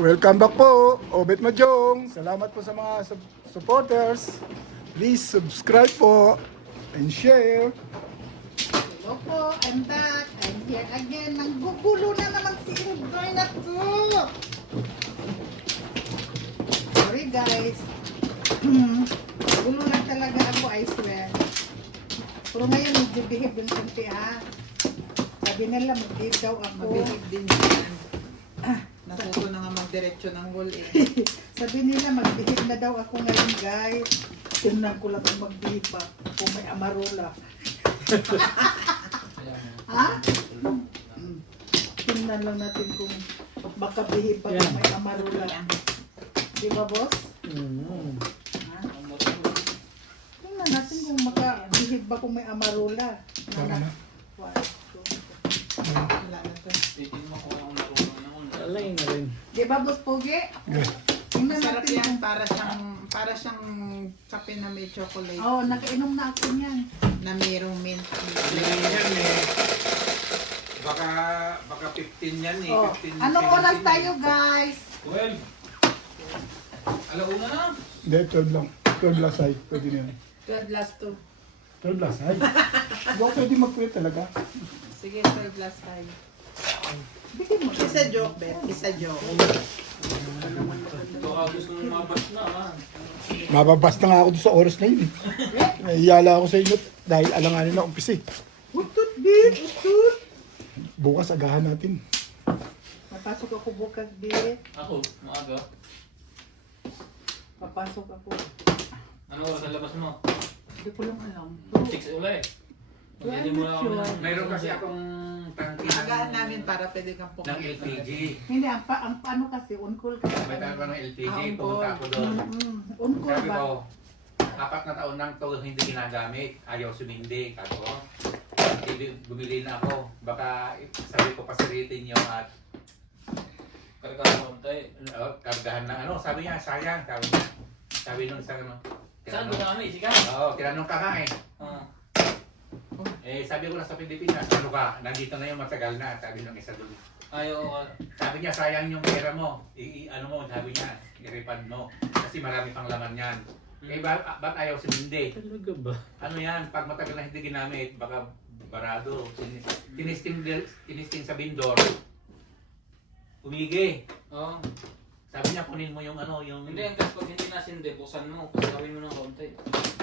Welcome back po, Obet Majong. Salamat po sa mga supporters. Please subscribe po and share. Hello po, I'm back. I'm here again. Nanggugulo na naman si Indoy na to. Sorry guys. Gulo lang talaga ako, I swear. Pero ngayon, medyo behave yung kunti ha. Sabi nila, mag-behave daw ako. Mabihig din yan. Natuto na nga magdiretso ng wall eh. Sabi nila, mag-behave na daw ako ngayon guys. Tingnan ko lang kung mag-behave pa. Kung may amarola. Ha? Tingnan lang natin kung baka behave pa kung may amarola. Di ba boss? Ha? Tingnan natin kung maka-behave ba kung may amarola. Tara na. Wala na to. Alay na rin. Di ba boss Pogi? Tingnan Masarap natin yan. kung... Para siyang kape na may chocolate. Oo, nakainom na ako niyan. Na mayroong mint. Yan eh. Baka 15 yan eh. Oh. 15, Anong 17 oras eh. tayo guys? 12. Alauna na. Hindi, 12 lang. 12 last ay. Pwede na yan. 12 last 2. 12 last ay. Huwag pwede mag-quit talaga. Sige, 12 last tayo. Bigyan mo. Isa joke, Bet. Isa joke. Baka gusto mong mabas na ha. Mababas na nga ako doon sa oras na yun. Nahihiyala ako sa inyo dahil alanganin na umpis eh. Utut, babe. Utut. Bukas agahan natin. Papasok ako bukas, babe. Ako, maaga. Papasok ako. Ano oras ang labas mo? Hindi ko lang alam. 6 ulit. Well, Hindi mo ako sure. na. Mayroon kasi akong tangki Agaan namin para pwede kang ng pumunta. LPG. Hindi, ang ano kasi, on-call kasi. May tayo pa ng LPG. Ah, on Pumunta call. ako doon. On-call Sabi ba? ko, 4 na taon nang to hindi ginagamit. Ayaw sumindi. Sabi ko, bumili na ako. Baka sabi ko pasiritin nyo at kargahan ng ano. Sabi niya, sayang. Sabi nun sa ano. Saan tinanong- ba kami? Sikat? Oo, tinanong ka nga eh. Ah. Sabi ko na sa Pilipinas, ano ka, nandito na yung matagal na, sabi ng isa doon. Ayaw. Sabi niya, sayang yung pera mo, ano mo, sabi niya, i-refund mo, kasi marami pang laman yan. Ba't ayaw sumindi? Talaga ba? Ano yan, pag matagal na hindi ginamit, baka barado, tinisting sa bindor, umigi. Oo. Sabi niya, kunin mo yung ano, yung... Hindi, ang pag hindi nasindi, buksan mo. Gawin mo ng konti.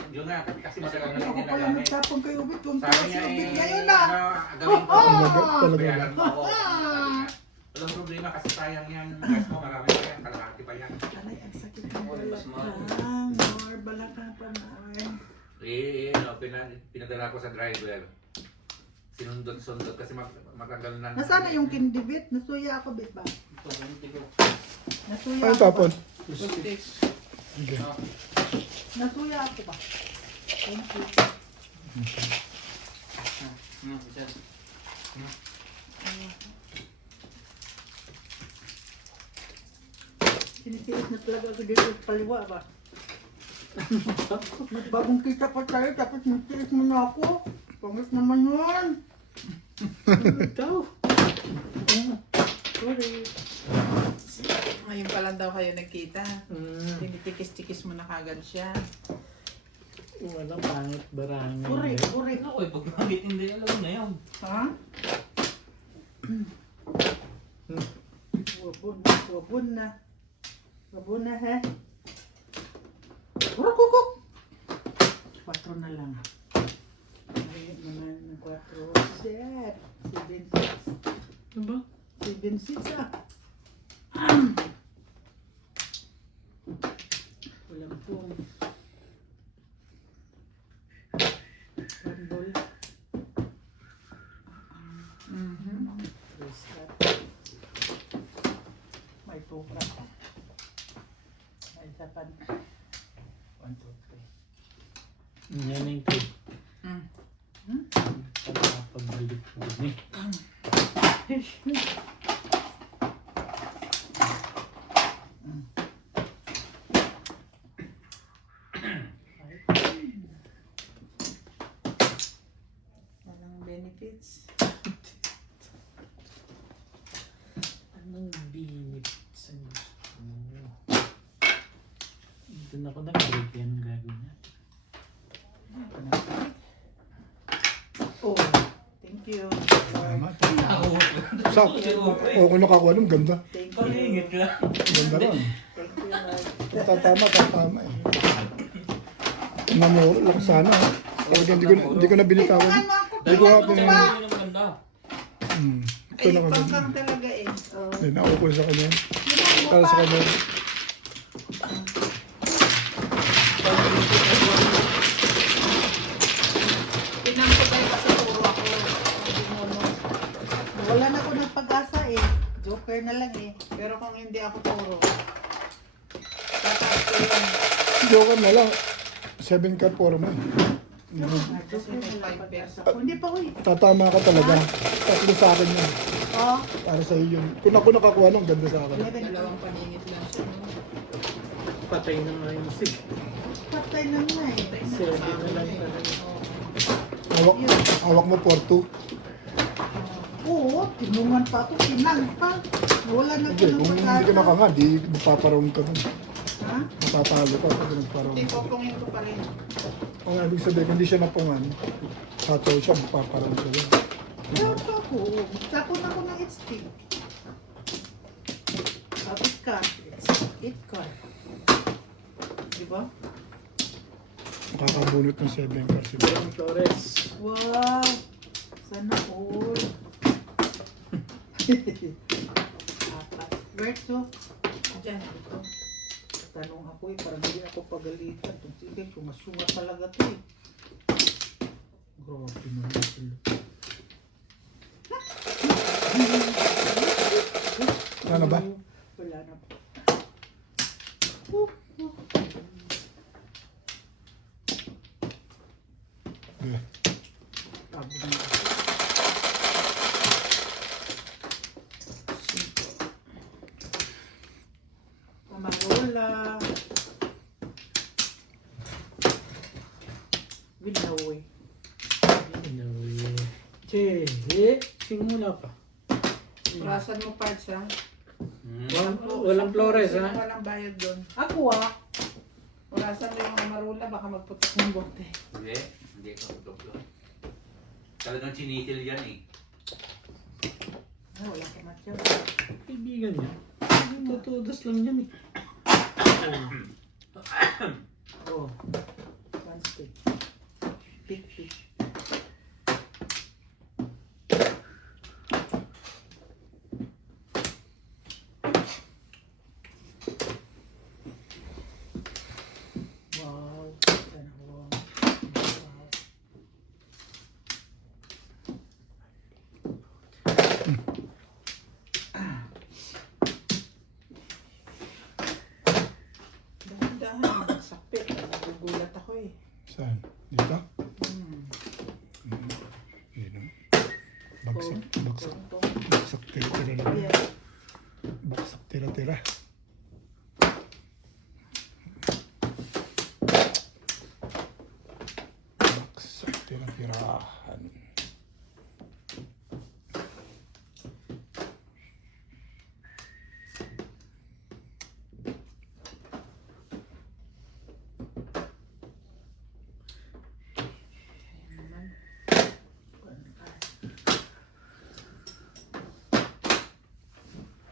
Yun nga, kasi matagal na Ako hindi pala nagamit. nagtapon kay Ubit. Kung Sabi si niya, Ubit ngayon na. gawin ko. Talaga. Bayaran mo ako. Sabi niya, walang problema kasi sayang yan. Gas mo, marami pa yan. Kalahati pa yan. Aray, ang sakit ng More, mas mahal. balakang. More balakang pa more. Pinadala ko sa driver. Sinundot-sundot kasi matagal na. Nasaan na yung kindi, Bit? Nasuya ako, Bit ba? Ito, hindi ko. Nasuya Ano ako ba? tapon? Pustik. Okay. Ah. Nasuya ako ba? Thank you. Isa. Sinitiis na talaga ako dito sa paliwa ba? Bagong kita pa tayo, tapos sinitiis mo na ako. Pangit naman yun. Ikaw. Sorry. Ngayon pa lang daw kayo nagkita. Tinitikis-tikis mo na kagad siya. Walang pangit barangay. Sorry, sorry. Ako eh, pag gamit hindi, alam na yun. Ha? Wabon, wabon na. Wabon na, he? Kukuk! 4 na lang. Ay, naman ng 4. Set. 7-6. Ano ba? 7-6 ah. Walang pong. Rambol. Restart. May tuka. May sapan. 1, 2, 3. Yan yung kid. Mm. Pagpapagbalik ko din eh. Walang benefits. Anong B? ako nag-break yan ang gagawin niya. Oh, thank you. Salamat. Sa, kung nakakuha nun, ganda. Thank you. Palingit lang. Ganda lang. Thank you, Lord. Tatama eh. Namuro lang sana. Hindi ko na binitawan. Tulungan mo ako. Hindi ko nga Ito pinag... yung maganda. Ito Ay, na kaganda. pangkang talaga eh. Oh. Hindi, naupo sa kanya. Tulungan mo Para sa pa. kanya. Tinan ko tayo kasi puro ako. Hindi mo, no. Wala na ako ng pag-asa eh. Joker na lang eh. Pero kung hindi ako puro, tataas ko yun. Joker na lang. 7 card for mo. Kasi may 5 pairs ako. Oh, hindi pa ko eh. Tatama ka talaga. Tatlo sa akin yun. Oh, Para sa iyo yun. Kung ako nakakuha nung ganda sa akin. 11. Dalawang paningit lang siya, no? Patay na nga yung sig. Patay na nga eh. 7 na lang talaga. Hawak mo 4-2. Oo, tinungan pa ako. Tinang pa. Wala na Hindi, ko ng kung hindi ka pag-asa. nakanga, di mapaparoon ka nun. Ha? Matatalo ka pag nagparoon. Hindi, pupungin ko pa rin. Ang ibig sabihin, kung hindi siya napungan, sato siya, mapaparoon ka nun. Meron pa ako. Tapon ako ng HP. Kapit ka. 8 card. Di ba? Makakabunot ng 7 cards. Diba? Walang Flores. Wow! Sana all. Apat. Berto, Diyan, ito. tanong ako eh, parang hindi ako pagalitan. Sige, sumasunga talaga to eh. Grabe naman sila. Ano ba? Wala na. Okay. Tabo na ako. Amarola. Winawi. Anyway. Che, simula pa. Orasan mo parts, ha? Walang Flores, Sino ha? walang bayad doon? Ako ah. Orasan mo yung amarula, baka magputok ng bote. Hindi ko tutlo. Talagang chinitil yan eh. Ah, wala ka matya. Kaibigan niya. Tutudas lang yan eh. Oh. One stick. Pick, pick. Wow. Sana wow. Wow. Dahan-dahan, sakpit. Nagugulat ako eh. Saan? Dito? Hmm. Yun o. Bagsak, bagsak. Ito. Bagsak, tira-tira lang. Yeah. Bagsak, tira-tira. Bagsak, tira-tirahan.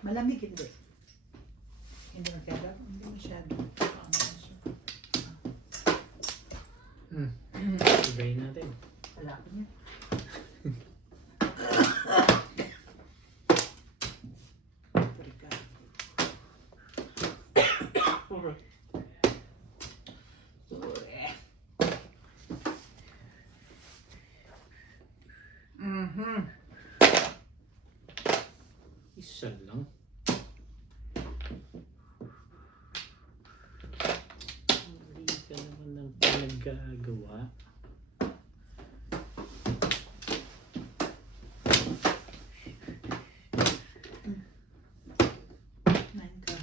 Malamig hindi. Hindi masyado. Hindi masyado. Ano na siya? Ibayin natin. Wala ko niya. Mhm. Isa lang. Hindi ka naman ng pinagagawa. Nine ka.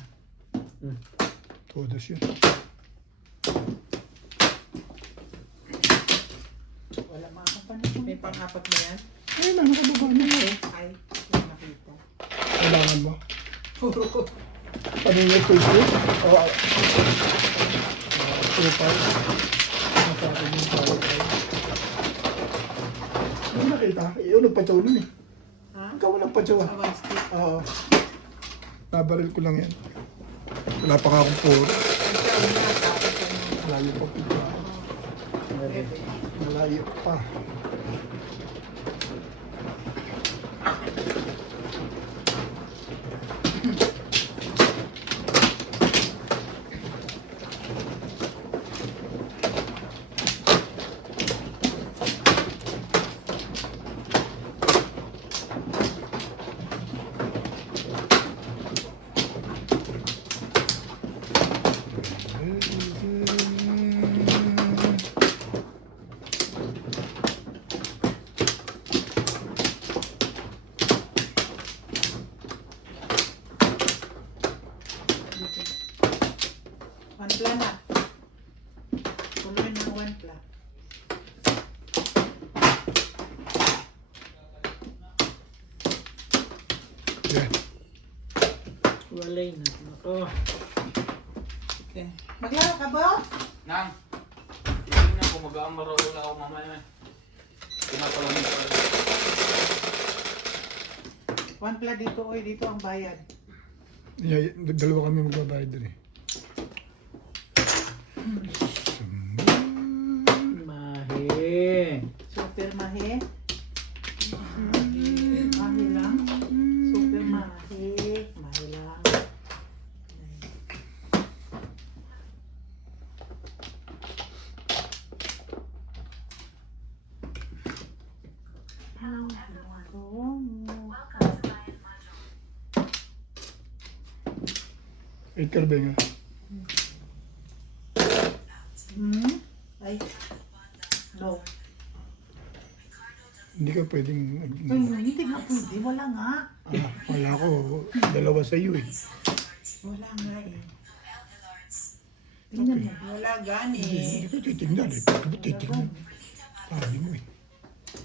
Todos yun. Wala makapansin. May pang-apat ba yan? Ay, nakababa na nga. Ay, hindi nakita. Kailangan mo. Puro ko. Ano yung first week? Upal. Nasa akin yung wifi. Hindi nakita. Ikaw nagpatsaw nun eh. Ha? Ikaw nagpatsaw ah. One stick. Oo. Nabaril ko lang yan. Wala pa nga akong puro. Malayo pa po. Malayo pa. One pla na. Tuloy na one pla. Yan. Walay na. Ako. Okay. Maglaro ka ba? Nang, hindi na ako mag-aamarola ako mamaya. Pinapalamin ko. One pla dito, oy. Dito ang bayad. Yeah, dalawa kami magbabayad dun eh. Mahe. Super mahe. Mahe lang. Super mahe. Mahe lang. Edgar Benga. Ay. No. Hindi ka pwedeng... Ay, hindi nga pwede. Wala nga. Wala ko. Dalawa sa iyo eh. Wala nga eh. Tingnan mo. Wala gani. Hindi ko titignan eh. Bakit mo titignan? Sabi mo eh.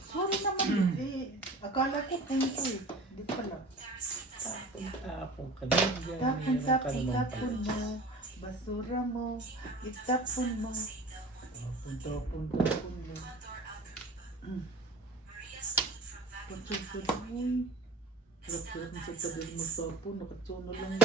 Sorry naman eh. Akala ko kung ko eh. Hindi pala. Tapong ka na. Tapon sa pitapon mo. Basura mo. Itapon mo. Tapon mo. Pagsusunod mo eh. Hirap-hirap mo sa padali magtapon. Nakatsuno lang yun.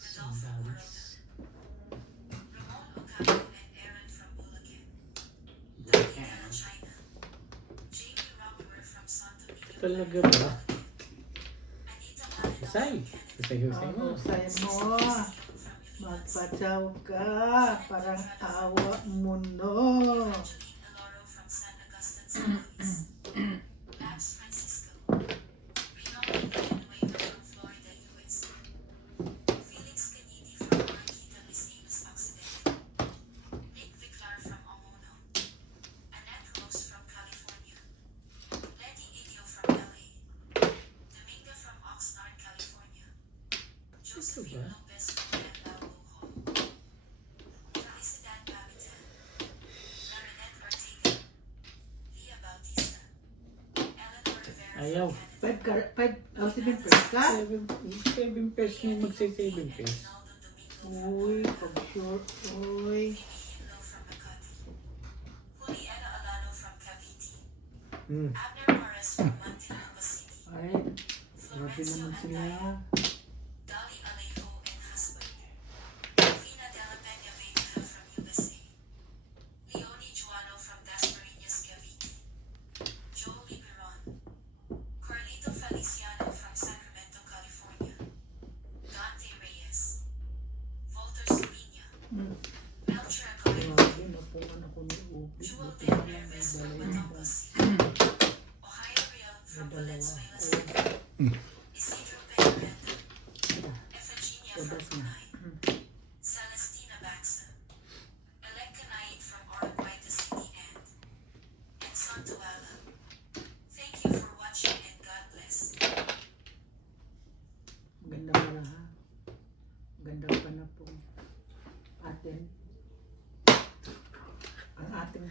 Sandals. Talaga ba? Husay. Husay-husay mo. Husay mo. Magpatsaw ka. Parang awa mo no. Ito ba? Ayaw. 7 pesos ka? 7 pesos na yung magsa-7 pesos. Uy, pag short. Uy. Ay, grabe naman sila. Grabe, napungan ako ng ubig. Buti na lang may balay mo. May dalawa.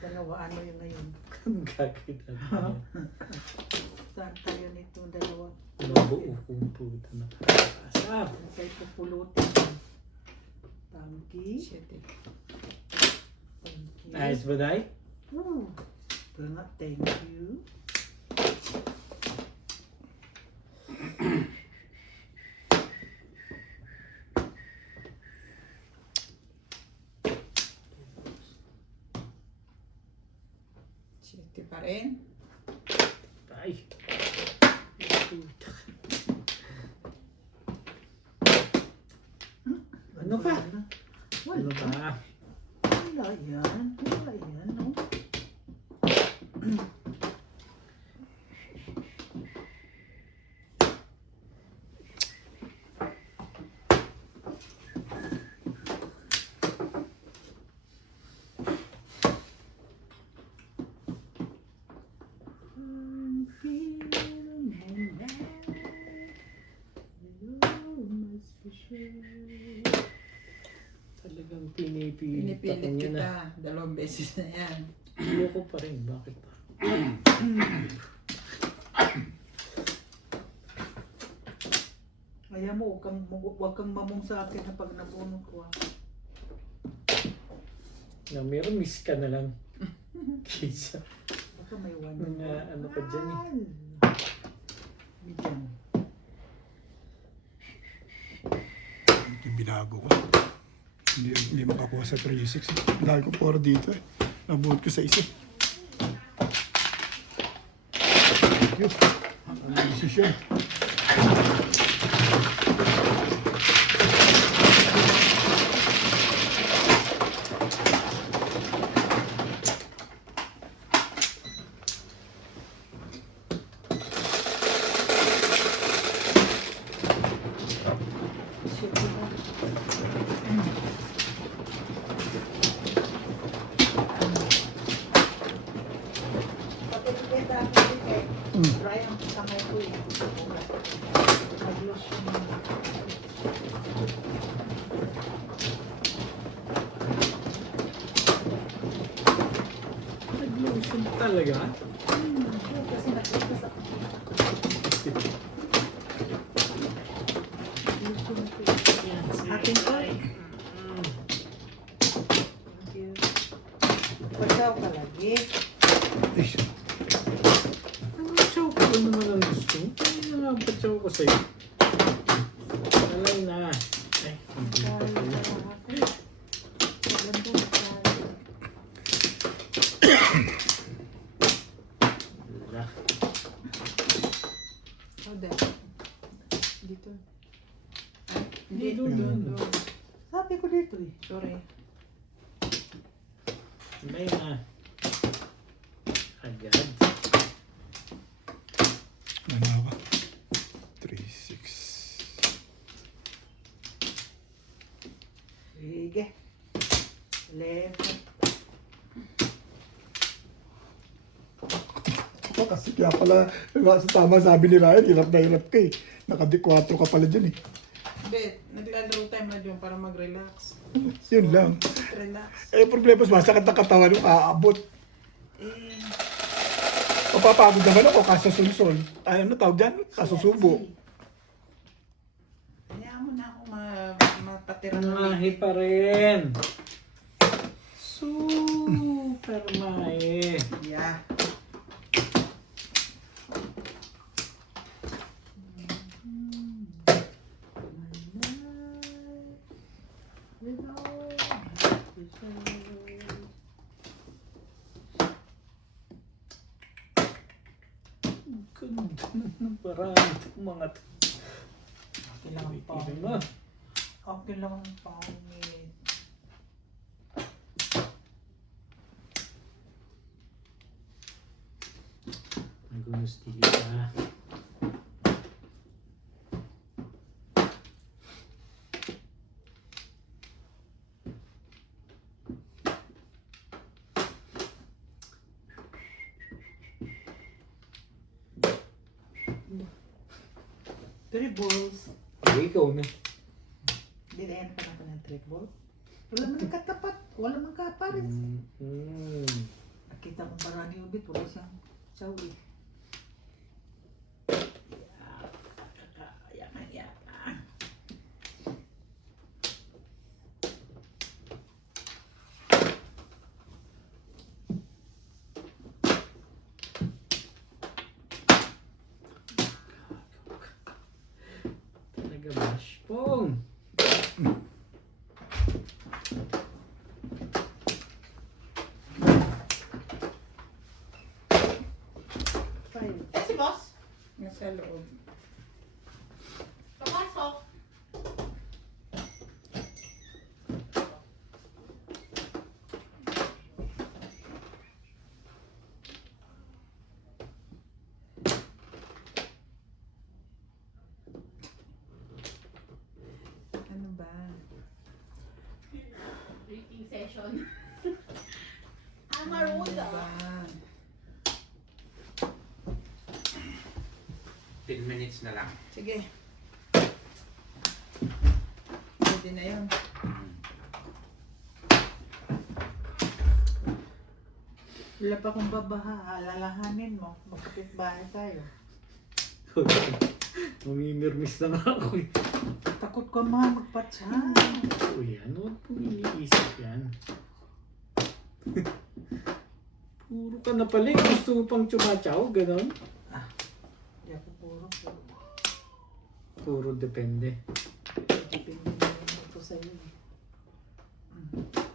dalawa, ano yung ngayon? Ang kakita niya. Saan tayo nito dalawa? Mabuo kong puta na. Asap. Ano kayo pupulutin? Tangki. Shit eh. Tangki. Ayos ba, Day? Ito nga, thank you. Shit pa rin. Ay. Puta. Ano pa? Wala. Ano ba? Wala yan. Wala yan, no? Talagang pinipilit Pinipilit niya na. kita. Dalawang beses na yan. Ayoko pa rin. Bakit pa? Kaya mo, huwag kang mamong sa akin na pag nabunod ko. Na meron miss ka na lang. Kisa. Baka may one. Mga ano ka dyan eh. Bigyan. Ito yung binago ko. Hindi makakuha sa 3.6. Dahil ko 4 dito eh. Nabuot ko sa isa. Thank you. Ang desisyon. Dry ang kamay ko eh. Nag-lotion na. Nag-lotion talaga? Kasi nag-lotion ako. Lotion ko. Akin ko. Thank you. Pagkaw ka lagi. Ish. Ano chow ko ba naman ang gusto? Hindi na lang pa chow ko sa'yo. Alay na. Ay, hindi pa pala. Wala. Oh, dad. Dito. Ay, Hindi hindi. doon. Doon. Sabi ko dito eh. Sorry. Alay na. Agad. Ano ba? 3.6. Sige. Left. Ako kasi kaya pala, tama sabi ni Ryan, hirap na hirap ka eh. Naka-4 ka pala dyan eh. Bet, naglalaro time na dyan para mag-relax. Yun lang. Relax. Eh, problema, masakit ang katawan mo, aabot. Eh, Mapapagod naman ako kasusulsol. Ano tawag dyan? Kasusubo. hayaan mo na ako mapatira ng Mahi pa rin. Super mahi. Yeah. Ganda na ng paraan itong mga to. Okay lang ang Ibig mo. pangit. Okay lang ang pangit. Nagunos dili ka. Tribbles. Ikaw na. Dinayan pa natin ng tribbles. Wala man katapat. Wala man kapares. Bit, wala siyang sawi. Talaga bash pong. Five. Eh, si boss? Nasa loob. Papasok. Ano ba? Drinking session. Ano Amaruda. ba? 10 minutes na lang. Sige. Pwede na yun. Wala pa akong babaha. Alalahanin mo. Magkapit bahay tayo. Mamimirmis na nga ako eh. Takot ko mga magpatsa. Uy, ano pong iniisip yan? Puro ka na pala eh. Gusto mo pang chumachaw, ganon? Hindi ako puro. Puro depende. Depende na rin ito sa'yo. Ang ganun.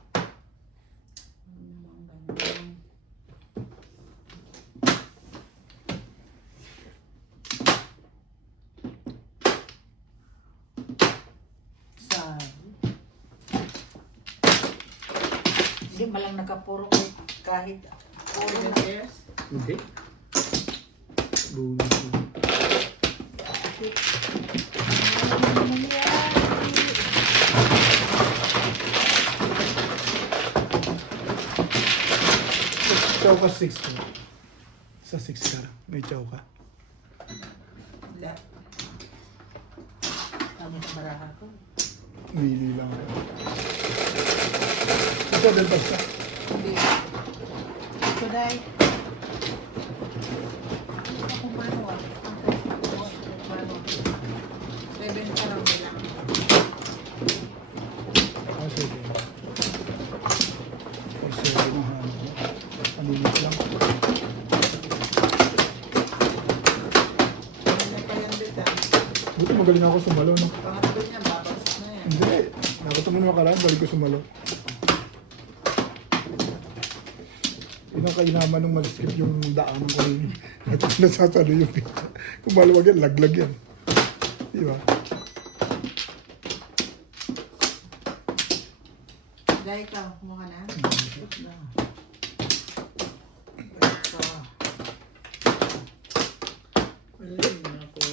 Hindi malang nakapuro kahit puro na. Hindi. Bonus na. Chow ka 6 ko. Sa 6 ka. May chow ka. Wala. Tama sa baraha ko. Mili lang ako. Ito din basta. Hindi. Ito dahil. Ako manual. Manual. 7 ka lang nila. Ah, sige. Oh, sorry na hanap ko. Paninit lang. Ano pa yan dito? Buti magaling ako sumalo, no? Pangatlo niya, babagsak na yan. Hindi. Nakita mo naman kalaan, balik ko sumalo. Pinakainaman nung maliskip yung daanan ko rin. Nasasalo yung pita. Kung maluwag yan, laglag yan. Di ba? Dahil ikaw, kumuha na? Hmm. Ito. Wala na ako.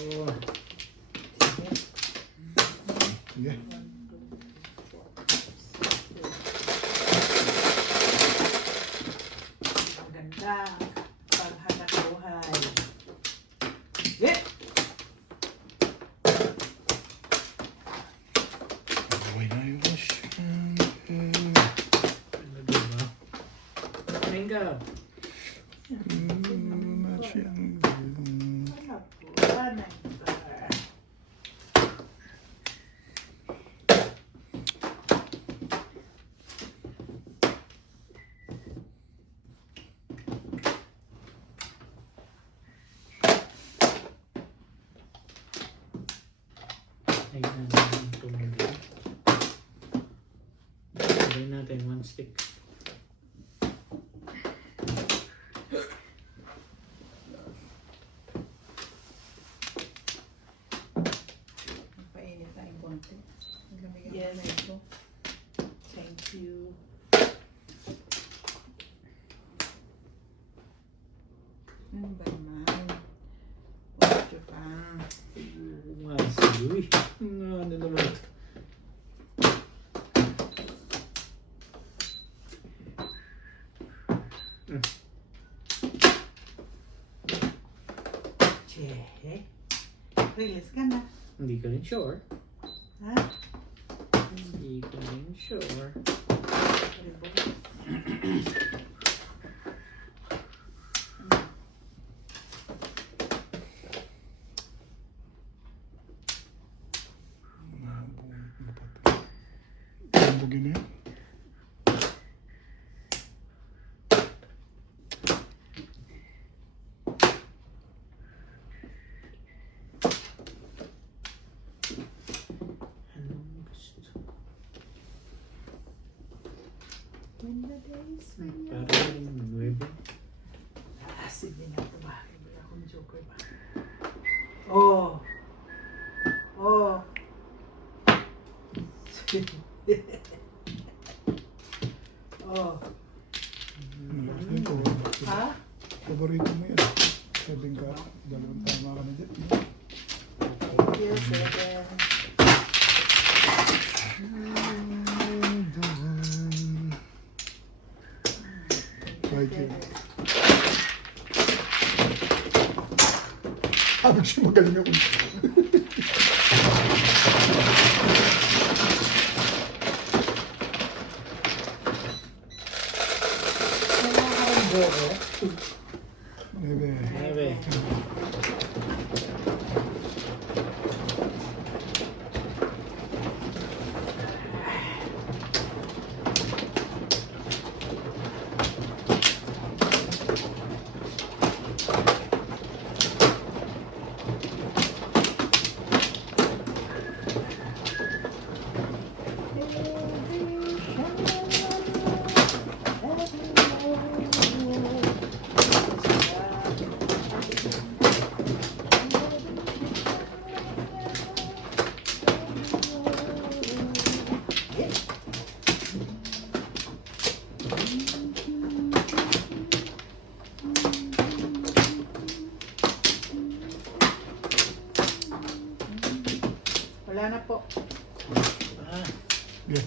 Sige. Ang ganda. Paghanap buhay. Yeah! Okay na yung rush. Talaga ba? Tenga. Match yan. Hanap buhay. Tignan natin tumuli. Lagay natin 1 stick. Painit tayong konti. Yes. Thank you. Ano ba naman? Pwede pa. Nga sa'yo eh. Ano naman ito? Che. Release ka na. Hindi ko rin sure. Ha? Hindi ko rin sure. Parang 9. Sige na ito ba? Hindi akong joker ba? Oh! Oh! Oh! Malakas na yun. Ha? Paborito mo yan. Sabing ka, dalawang tama ka na dyan. Thank you, Seven. Thank you. Habang siya magaling ako. Wala ka rin joker? Bebe. 9. Wala na po. Ah, Yeah.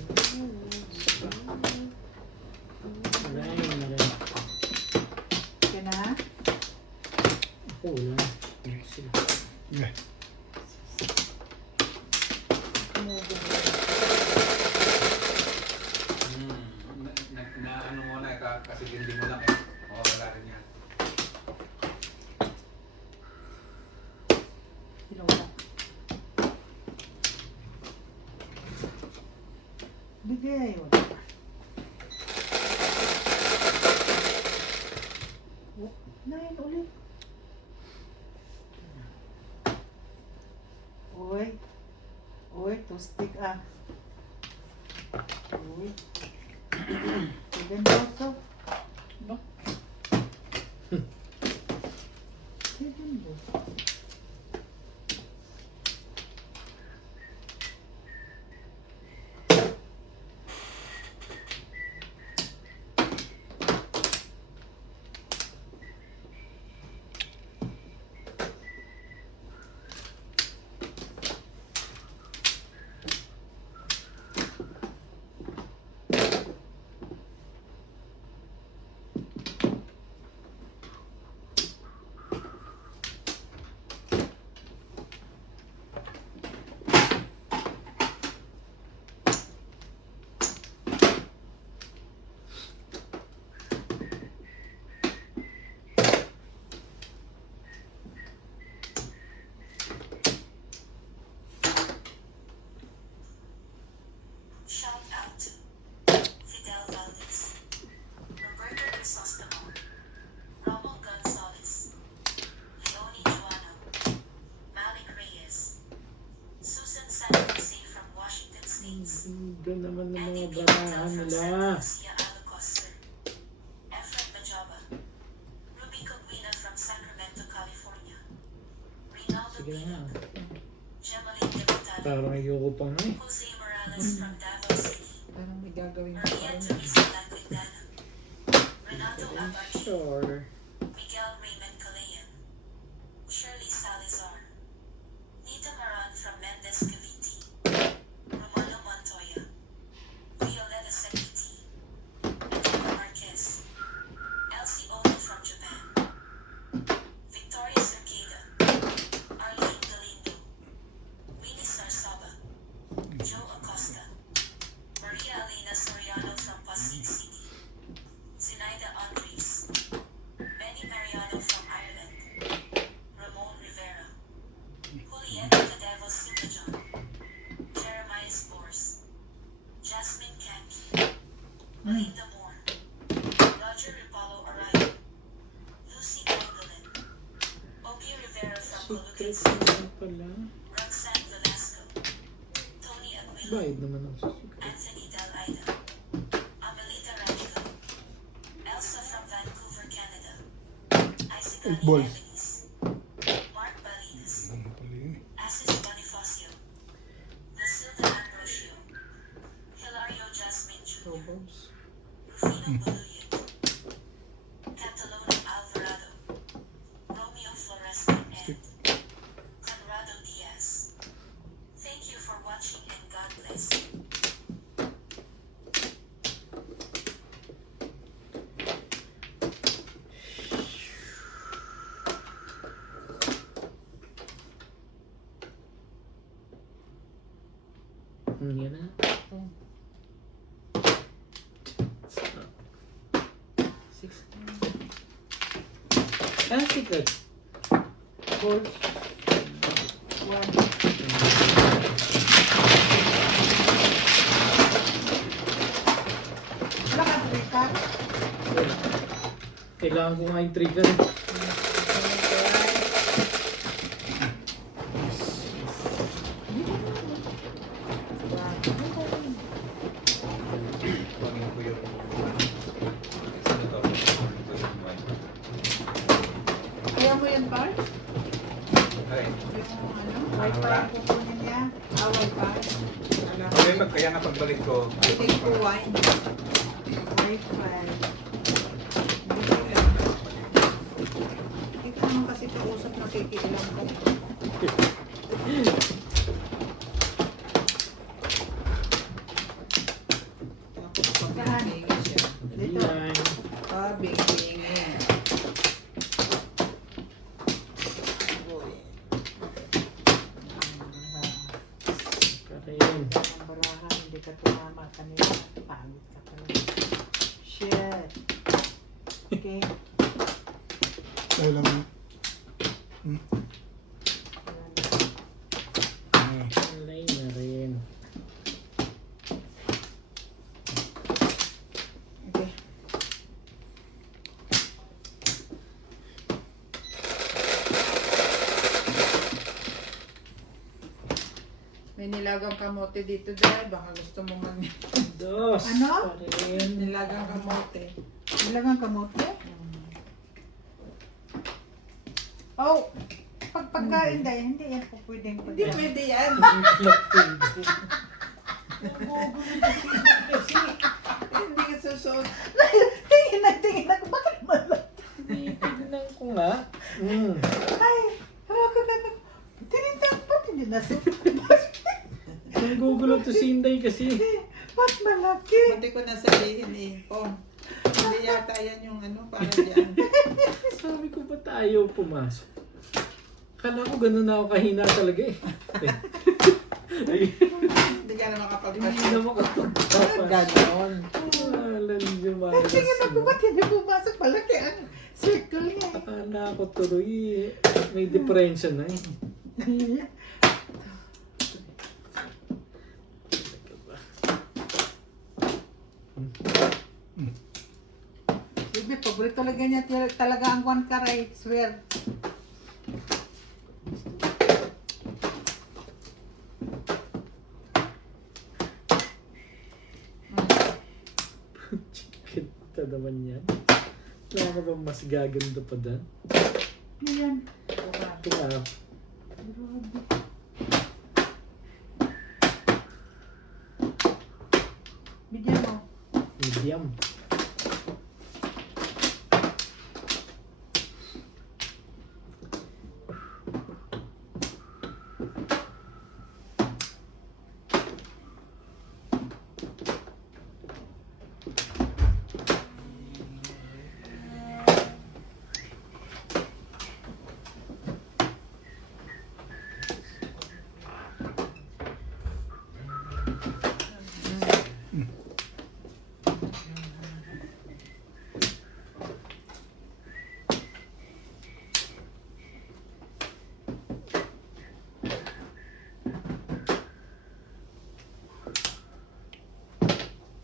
9. Okay na? Ako wala. Sila. Yeah. Ano mo na, kasi hindi mo lang eh. Wala rin yan. Hinula. Bigay yun. Oh, 9 ulit. Uy. Uy, tustik ah. Uy. Seven also. No? Seven also. Shout out to Fidel Valdez, Roberto Crisostomo, Rommel Gonzalez, Leonie Joano, Malik Reyes, Susan San Jose from Washington State, Doon naman ng Andy mga Pimentel barahan from nila. Santa Lucia Alacoster, Efren Bajaba, Ruby Coguina from Sacramento, California, Rinaldo Sige na. Pino, Gemaline Demontano, Parang ayoko pang na eh. Jose Morales from Davao City, Parang may gagawin ko pa Maria rin. Teresa Laquintana, Renato Abachi, Sure. Miguel Raymond Calayan, Shirley Salazar, Nita Maran from Mendez Cavite, Romano Montoya, Violeta Secchiti, Antonio Marquez, Elsie Ono from Japan, Victoria Cerqueda, Arlene Galindo, Winnie Sarsaba, Joe Acosta, Maria Elena Soriano from Pasig City, Zinaida Andres, Benny Mariano from Ireland, Ramon Rivera, Julieta Tadevo Sintajon, Jeremiah Spores, Jasmine Kanki, Melinda Moore, Roger Ripalo Arayo, Lucy Gwendolyn, Ogie Rivera from Colucan Secret City, naman pala. Roxanne Velasco, Tony Aguilo, Bayad naman ako sa secret. Anthony Dalaida, Amelita Radical, 8 balls. Mark Balinas, Assis Bonifacio, Lucilda Ambrosio, Hilario Jasmine Jr., Rufino Buluyan, Catalona Alvarado, Romeo Floresco, and Conrado Diaz. Thank you for watching and God bless. Yan na. Ah, secret. Balls. 1. Wala ka trigger? Kailangan ko nga yung trigger. Kunin ko yung... Ano to? Kaya mo yan, Bar? Ay, Yung ano? Wi-Fi ang kukunin niya? Ah, Wi-Fi. Alam kaya nga pagbalik ko, Take ko wine. Wi-Fi. Kita naman kasi kausap na kikiilang ko. Tapos pag-bingi siya. Dito. Yan. Pabingi. Karin. Ang barahan, hindi ka tumama kanina. Pagod ka pala. Shit. Okay. Tayo lang. Alay na rin. Okay. May nilagang kamote dito dahil baka gusto mo mag Dos. Ano? Karin. nilagang kamote. Ilangan kamote? Oh! Pag pagkain dahil, hindi yan po pwedeng Hindi pwede yan. Hindi ka susuot. Tingin ako, bakit malat? Tignan ko nga. Ay, ako na tinintang ba't hindi nasuot? Ang gugulo to si Inday kasi. Ba't malaki? Hindi ko na sabihin eh. Oh, hindi yata yan yung ano, para dyan. Sabi ko ba tayo pumasok? Akala ko ganun na ako kahina talaga eh. Ay, Hindi ka na hindi makapagpasok. na makapagpapas. Ganon. Alam niyo malas Tingin ako, mo. ba't hindi pumasok? Malaki ang circle niya. Akala ko tuloy may diferensya na eh. Bibi, paborito talaga niya talaga ang one karay. Swear. Kita naman yan. Wala ka bang mas gaganda pa doon? Yan. Kaya, Bigyan mo. medium.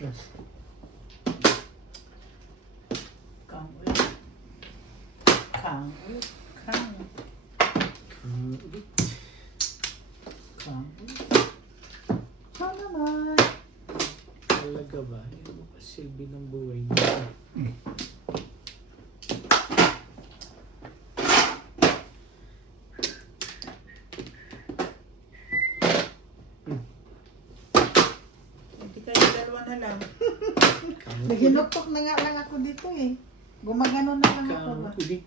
Yes. Kang ulit. Kang ulit. Kang. Ulit. Kang ulit. Kang naman. Talaga ba? Ano ba silbi ng buhay niya? na lang. Naghinuktok na nga lang ako dito eh. Gumagano na lang ako ba? Kulit.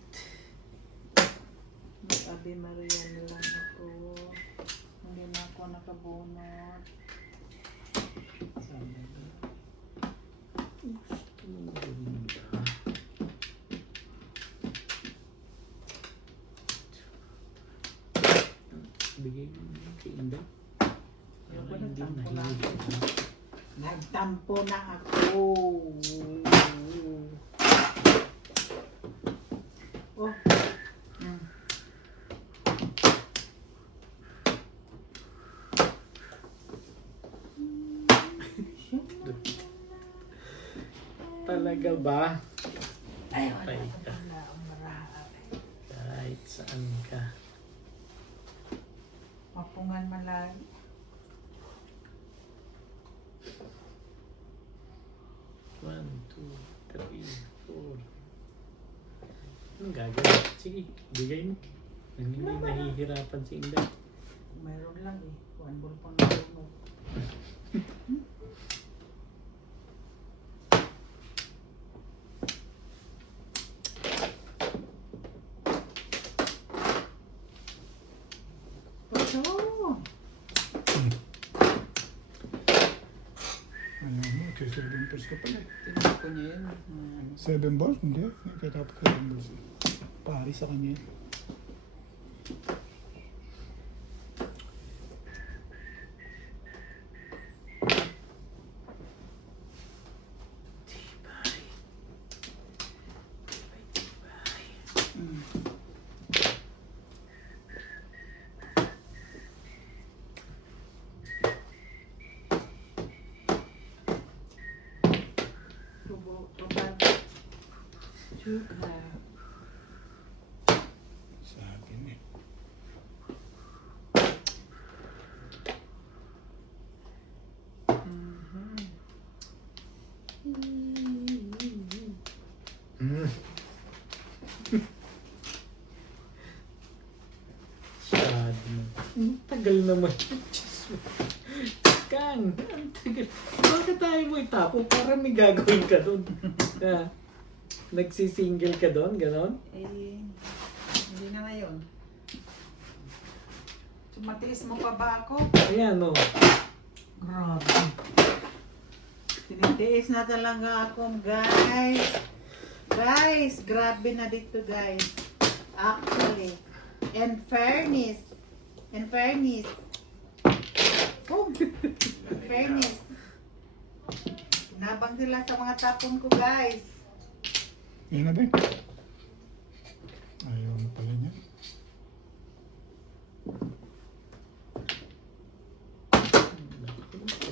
Ave Maria na lang ako. Hindi na ako nakabunot. Sabi na. Gusto mo ganda. Bigay mo kay Inday. Ayoko Para na, hindi tampo na. nahilig. Nagtampo na ako. Oh. Mm. Talaga ba? Ay, wala Patay ka ka. pala ang marami. Kahit saan ka. Mapungan malagi. One, two, three, four. Anong gagawin? Sige, bigay mo. Hindi nahihirapan si Inday. Mayroon lang eh. One ball pang nalunod. Puso! Ayaw mo, 7 balls ka pala. Tingnan ko niya yun. 7 balls? Hindi. Nakatapos ka 7 balls. Pari sa kanya yun. Tubo, tubag. Sugar. Sa akin eh. Sad mo. Ang tagal naman. Diyos mo. Kang, ang tagal. Bakit tayo mo itapo? Para may gagawin ka doon. Nagsisingle ka doon, ganon? Eh, hindi na ngayon. Matiis mo pa ba ako? Ayan o. Grabe. Tinitiis na talaga ako, guys. Guys, grabe na dito, guys. Actually. In fairness. Oh, in fairness. Nabang sila sa mga tapon ko, guys. Yan na ba? Ayaw mo pala niya.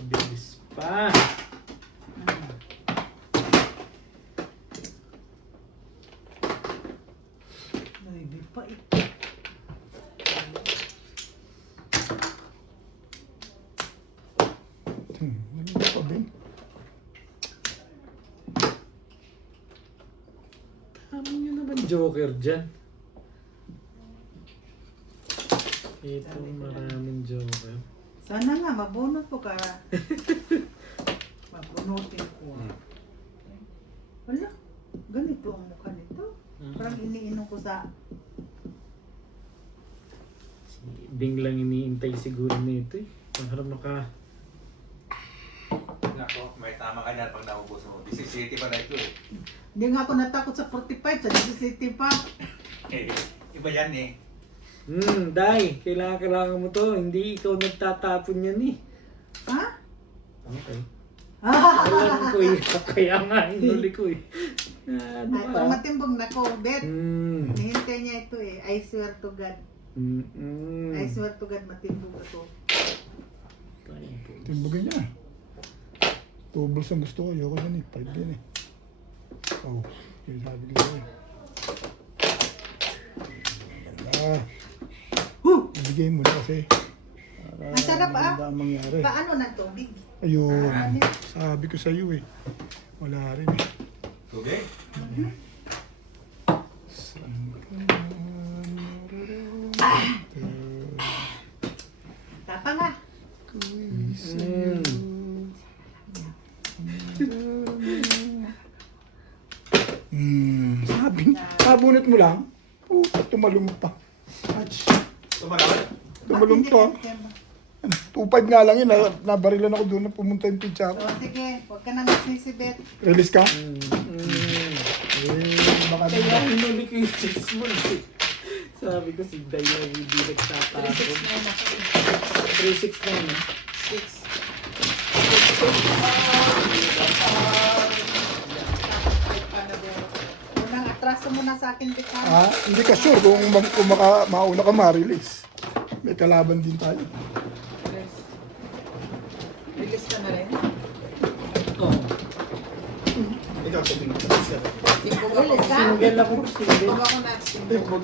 Bilis pa. Hindi pa ito. Ano pa ba? Tama nyo naman joker dyan. Ito maraming joker. Sana nga, mabunot ko ka. Mabunutin ko. Wala. Ganito ang mukha nito. Parang iniinom ko sa... Si Bing lang iniintay siguro nito eh. Para maka... Nako, may tama ka na pag naubos mo. 17 pa na ito eh. Hindi nga ako natakot sa 45, sa 17 pa. Iba yan eh. Day, kailangan mo to. Hindi ikaw nagtatapon yan eh. Ha? Okay. Alam ko eh. Kaya nga, hinuli ko eh. Ano Ay, ka? pag matimbang na COVID, Mm. nihintay niya ito eh. I swear to God. I swear to God, matimbang ito. Timbugin niya. 2 balls ang gusto ko. Ayoko yan eh. 5 yan eh. Oh, kaya sabi ko eh. Ganda. Ibigay mo na kasi. Para Ang sarap, ah. maganda ang mangyari. Paano ng tubig? Ayun. Sabi ko sa iyo eh. Wala rin eh. Tubig? Tapa nga. Nabunot mo lang. Tumalong pa. Ach. Tumalong pa. 2.5 nga lang yun. Nabarilan ako doon na pumunta yung pizza ko. O, sige, huwag ka na magsisibet. Release ka? Baka Kaya hinuli ko yung 6 months eh. Sabi ko si Day na hindi 3-6 nagtatapon. na yun ako. 3-6 na yun eh. 6. Unang atraso mo na sa akin, Bika. Hindi ka sure kung mauna ka ma-release. May kalaban din tayo. Release ka na rin. Oo. Timbog ako. Release ka? Single ako single. Timbog ako na. Timbog.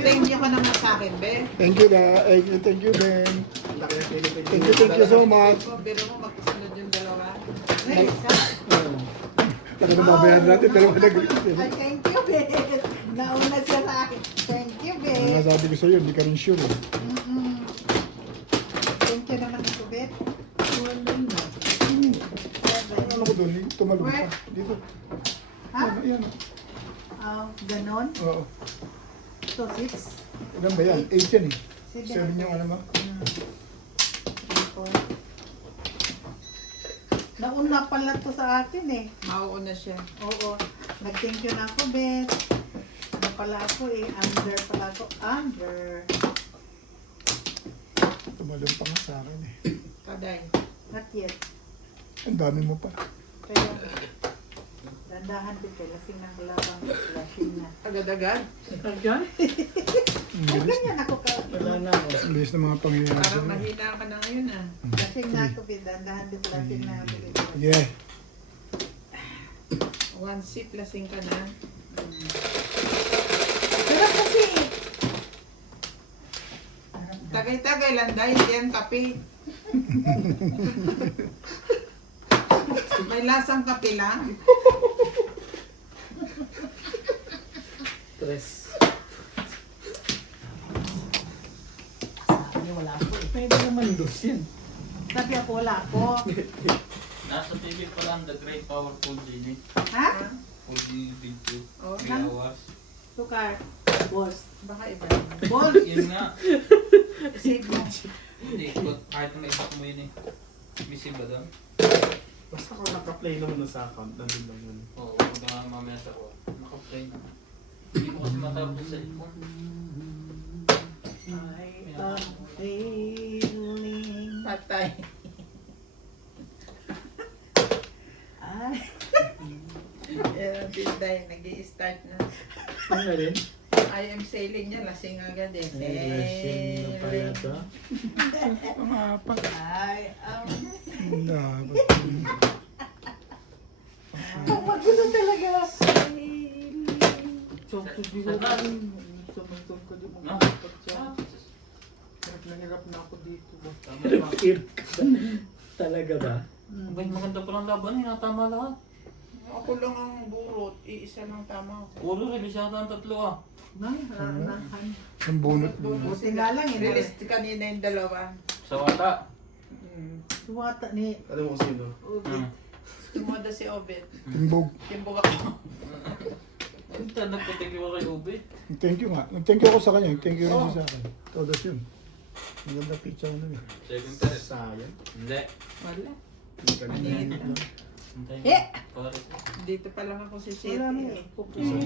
Thank you ka naman sa akin, be. Thank you, thank you, Ben. Thank you so much. Pero mo magkasunod yung dalawa. Release ka? Oo. Taka na babayaran natin, dalawa nag-release. Ay, thank you, Ben. Nauna siya sa akin. Thank you, Ben. Ang sabi ko sa'yo, hindi ka rin sure. Thank you naman ako, Ben. Ano ko doon? Tumalong pa. Dito. Ha? Ayan. Oh, ganon. Oo. So, 6. Ilan ba yan? 8 yan eh. 7. 7 yung ano ba? Nauna pala to sa atin eh. Mauuna siya. Oo. Nag-thank you na ako, Ben. Ano pala ako eh? Under pala ako. Under. Tumalong pa nga sa akin eh. Kaday. Not yet. Ang dami mo pa. Kaya, dandahan din kay lasing ng labang. Lasing na. Agad-agad. Agad? Ang Ay, bilis. ganyan ako ka. Wala na ako. Ang bilis ng mga pangyayari. Parang sa'yo. mahina ka na ngayon ah. Lasing na ako, Ben. Dandahan din lasing na ako. Yeah. 1 sip lasing ka na. Pero kasi, Tagay-tagay lang dahil yan kape. May lasang kape lang. Tres. sabi wala ako eh. Pwede naman dos yan. Sabi ako wala ako. Nasa TV pa lang, The Great Powerful Genie. Ha? Full Genie Video. Oh, 3 ha? hours. Sukar. Balls. Baka iba. Balls. Yun nga. Save mo. Hindi, kahit na isak mo yun eh. Busy ba doon? Basta kung naka-play naman sa account, nandun lang yun. Oo, baka mamaya sa ko. Naka-play na. Hindi ko kasi matapos sa cellphone. I am feeling. Patay. Ay. Tinday, nag-i-start na. Ano rin? I am sailing niya, lasing agad eh. Lasing na pala to. Ang apat. I am. Dapat. Ang magulo talaga. Chokso di ko Sarap. rin. Samantong ko di mo No? makapat siya. Hirap na hirap na ako dito. Hirap ka ba? Talaga ba? Abay, maganda pa lang laban eh. Natama lahat. Ako lang ang burot, iisa lang tama. Puro release yata ang 3 ah. Nanahan. Ang bunot. Buti nga lang. Release kanina yung dalawa. Sa wata. Suwata ni Alam mo kung sino? Ubi. Tumoda si Obet. Timbog. Timbog ako. Punta, nagpatigil ko kay Ube. Thank you nga. Nag-thank you ako sa kanya. Thank you rin siya sa akin. Todas yun. Maganda pizza ko na yun. Second test. Sayang. Hindi. Wala. Hindi ka Manita. Hintayin. Eh! Pares. Dito pa lang ako si City. Wala mo eh.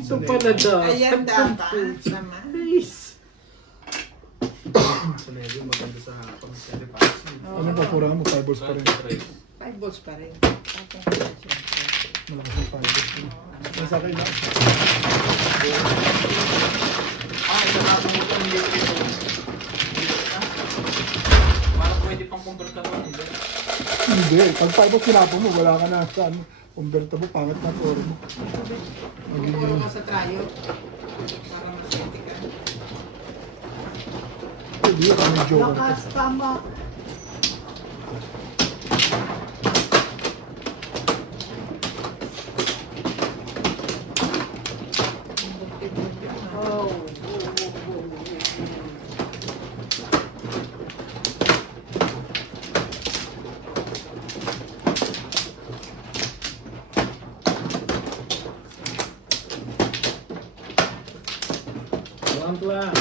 Ito pala daw. Ayan dapat. Sama. Please. Sa medyo maganda sa pang-sacrifice. Ano pa pura mo? 5 balls pa rin. 5 balls pa rin. Malakas yung 5 balls. Nasa kayo na. Nakapang ito hindi ko ito. Parang pwede pang convertible. Hindi. Hindi. Pag 5 balls kinapon mo, wala ka na sa ano. Convertible, pangat na toro mo. Puro ka sa trayo. Para masiti ka. Hindi, kami joke. Lakas tama. Oh. bakla.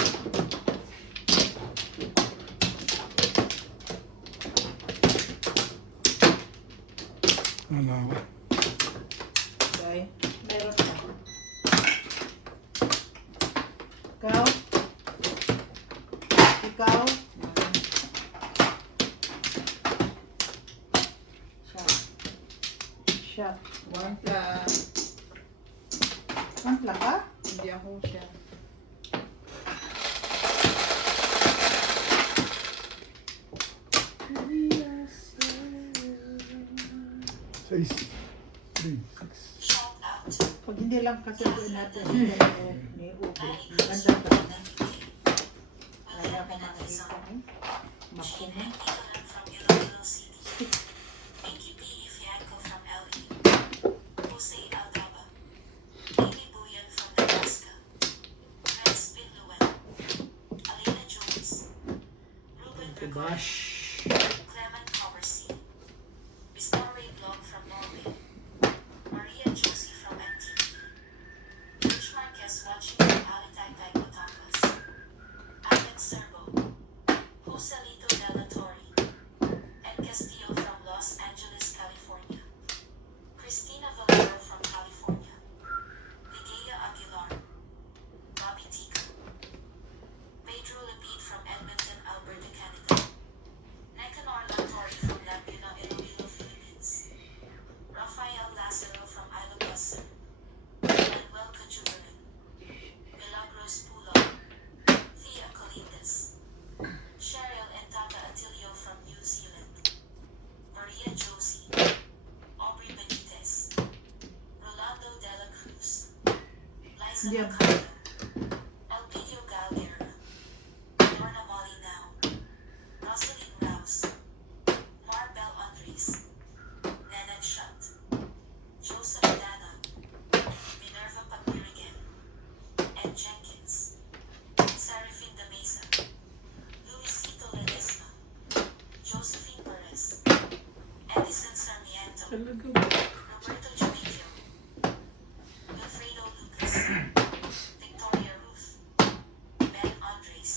Wala ako. Okay. Meron ka. Ikaw? Ikaw? Shot. Shot. One plus. Pantla ka? Hindi ako siya. Size 3, 6. Shout out. Pag hindi lang kasi doon natin may ube. Maganda ba na? Kaya ko makikita eh. Jean Makuha. and Nicolan from Iloilo City. Pinky P. Ifianco from LA. Jose Aldaba. Amy Buyan from Nebraska. Rex Binluen. Alina Jones. Ruben Gregory. Bash. Clement Comercy. Vistori Blog from Norway. Maria Josie from MTV. Rich Marquez watching from Alitaytay, Batangas. Alex Serbo. Joselito de la Torre. Ed Castillo from Los Angeles, California. Christina Valero from California. Ligaya Aguilar. Bobby Tika. Pedro Lapid from Edmonton, Alberta, Canada. Nicanor Latorre from Laguna, Iloilo, Philippines. Rafael Lazaro from Ilocos. Manuel Cajuran. Milagros Pulo. Thea Colitas. Cheryl and Tata Atilio from New Zealand. Maria Josie. Aubrey Benitez. Rolando de la Cruz. Liza Yeah. Macarthur. Elpidio Galguera. Lorna Molyneux. Rosaline Rouse. Marbel Andres. Nana Shutt. Joseph Dana. Minerva Papirigan. Ed Jenkins. Serafin de Mesa. Luisito Ledesma. Josephine Perez. Edison Sarmiento. Talaga ba? Roberto Jamilio. Wilfredo Lucas. Victoria Ruth. Ben Andres.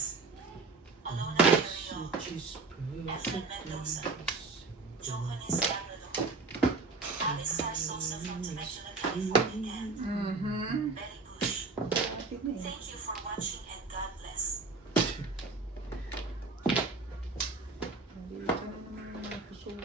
Alona Villarreal. Efren Mendoza. Johannes Labrador. Alisar Sosa from Temecula, California, and Mm-hmm. Betty Bush. Thank you for watching and God bless. Hindi ka naman napusuan.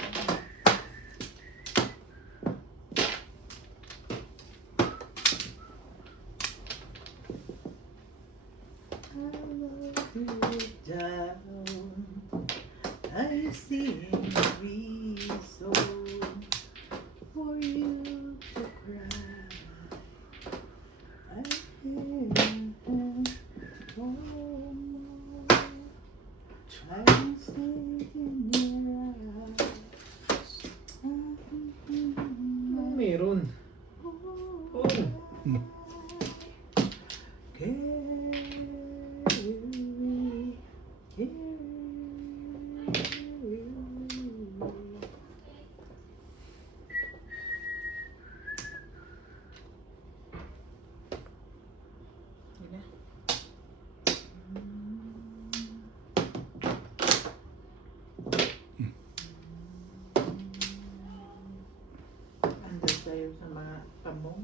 I see a reason for you to cry. I can't no more. I'm standing near Ano meron? Oh. Yun na. Andun tayo sa mga tamong.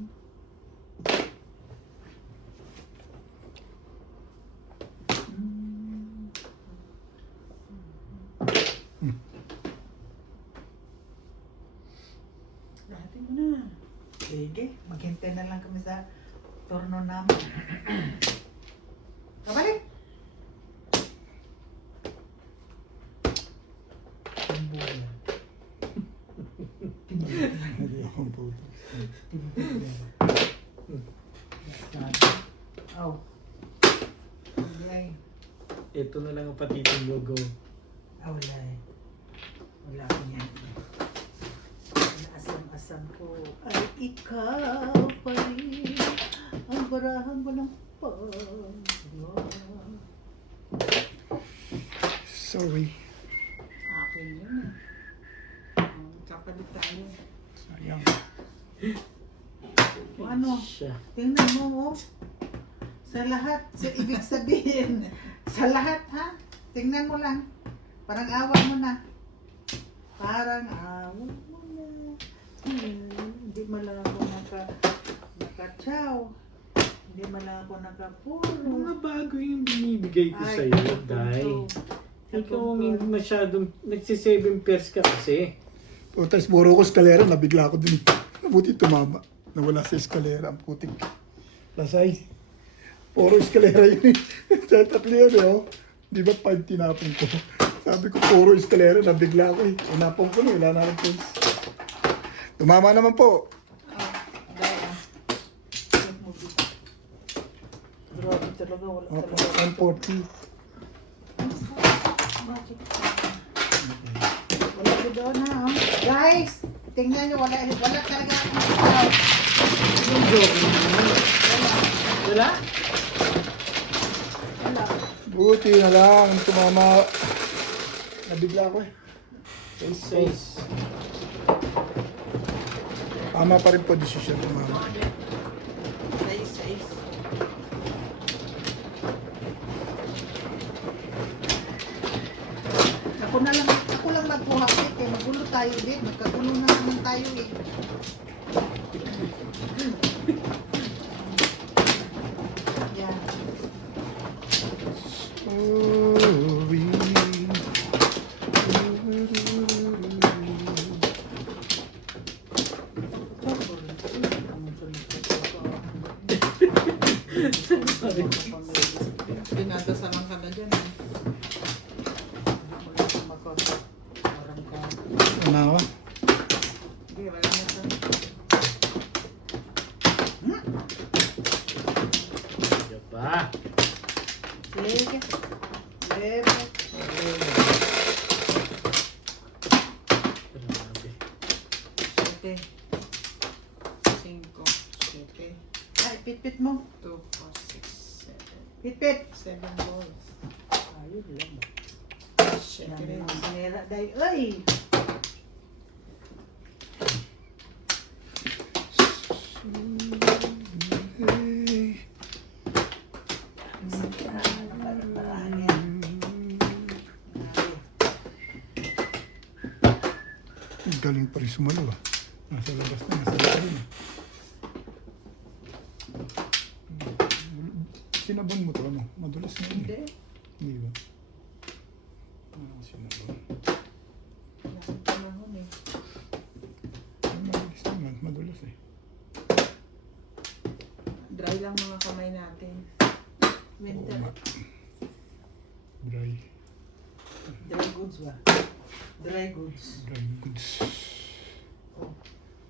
Lahatin mo na. Sige, maghintay na lang kami sa turno namin. Kabalik! Ang buhay. Hindi akong puto. Oh. Ay, Ito na lang ang patitong logo. wala eh. Wala ko yan. Ang asam-asam ko ay ikaw pa rin. Ang barahan mo ng pagwa. Sorry. Akin yun eh. Kapalit tayo. Sayang. O ano? Siya. Tingnan mo, oh. Sa lahat, sa ibig sabihin, sa lahat ha, tingnan mo lang, parang awa mo na. Parang awa mo na. Hindi man lang ako naka-chow. Hindi man lang ako nakapuro. Mga bago yung binibigay ko sa'yo, Day. Ikaw ang hindi masyadong nagsi-7 pairs ka kasi. O, tapos puro ko eskalera, nabigla ako dun. Buti tumama. Nawala sa eskalera, ang putik. Lasay. Puro eskalera yun eh. Sa tatlo yun eh, oh. Di ba 5 tinapon ko? Sabi ko, puro eskalera, nabigla ako eh. Inapon ko na, wala na akong pulse. Tumama naman po. Grabe talaga, wala Opo, talaga. 140. Wala ko doon ha, oh. Guys, tingnan nyo, wala talaga akong chow. Yung jogging mo. Wala? Wala. Buti na lang, tumama. Nabigla ako eh. 6. Tama pa rin po desisyon tumama. 6. Ako lang magkuha eh, kaya magulo tayo din. Magkagulo na naman tayo eh. Yan. Sorry. Dinadasalan ka na dyan. Ano ako? Hindi, wala na ito. Diba? Sige. Lebe. Grabe. 7. 5. 7. Ay, pitpit mo. 2, 4, 6, 7. Pitpit. 7 balls. Ayun lang. Shake Yan it ang in. sinira dahil. Ay! Galing pa rin sumalo ah. Nasa labas na, nasa labas rin. Sinaban mo to ano? Madulas na yun eh. Hindi. Hindi ba? Sinaban. Wala akong panahon eh. Madulas naman, madulas eh. Dry lang mga kamay natin. Oo Winter. nga. Dry. Dry goods ba? Dry goods. Dry goods.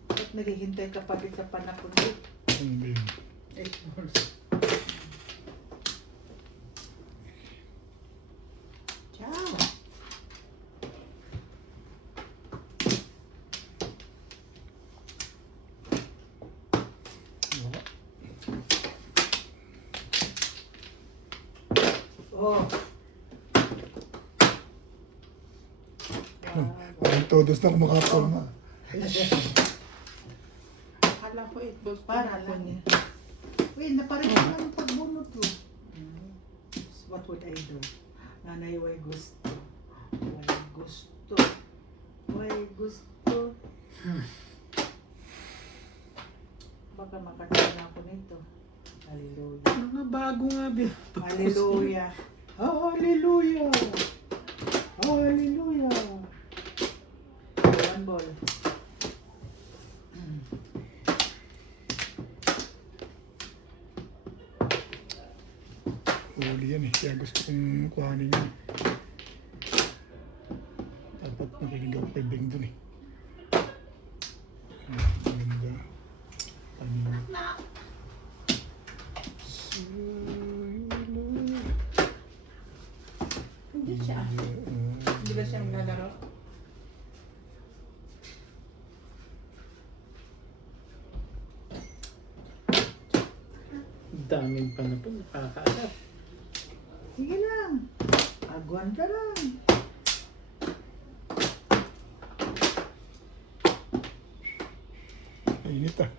Ba't naghihintay ka pa din sa panahon eh? Ano ba yun? 8 balls. Ciao! Wala. Oh! Parang todos na kumakaporma. Akala ko 8 balls Para pinapon lang. niya. Uy, naparin ko lang ang pagbunot ko. What would I do? Nanay, why gusto? Why gusto? Why gusto? Baka makatala ako nito. Hallelujah. Mga bago nga Hallelujah. Hallelujah. Hallelujah. One ball. Huli yan eh. Kaya gusto kong kuhanin yun. Dapat nakinig ako kay Beng dun eh. Maganda. Paninit. Hindi siya. Hindi ba siya naglalaro? daming panapon. Nakakaasap. Sige lang. Agwan ka lang. Mainit ah.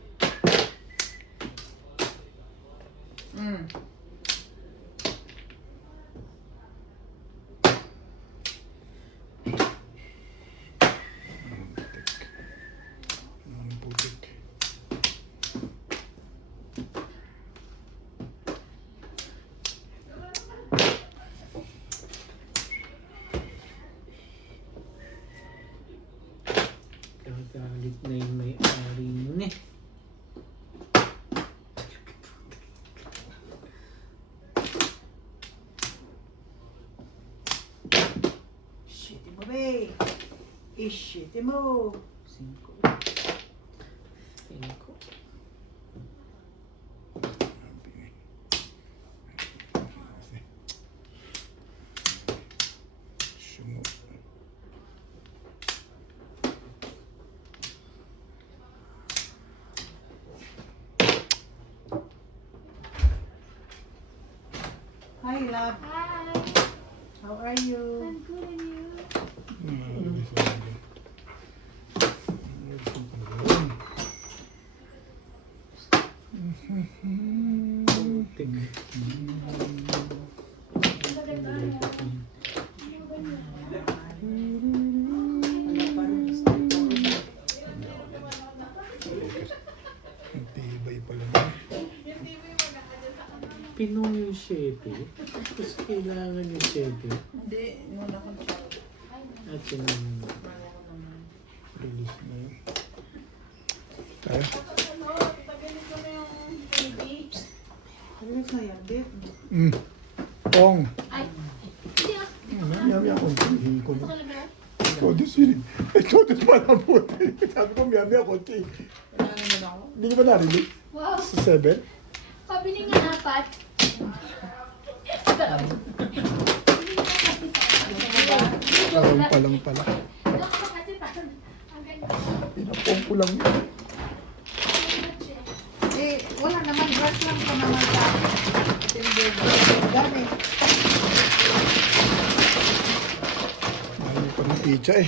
ni. Shit mo, be. Ishit mo. 5. Sumo. Hi, love. Hi, How are you? I'm good and you? Putik. Ang tibay pala. Pinong yung 7. Tapos kailangan yung 7. Hindi, muna ko check. At yun ang Release na yun. Kaya? Ayos na yan, babe. Pong. Ay, hindi ah. Miyami ako. Hihingi ko Ito na. ka lang. Todo silid. Todo pa na puti. Sabi ko miyami ako. Kailangan naman ako. Hindi ko ba narinig? Wow, Sa 7? pabili nga dapat. Parang palang pala. Pinapong ko lang yun. Eh, wala naman. Brush lang pa naman sa timber. Dami. Dami pa ng pizza eh.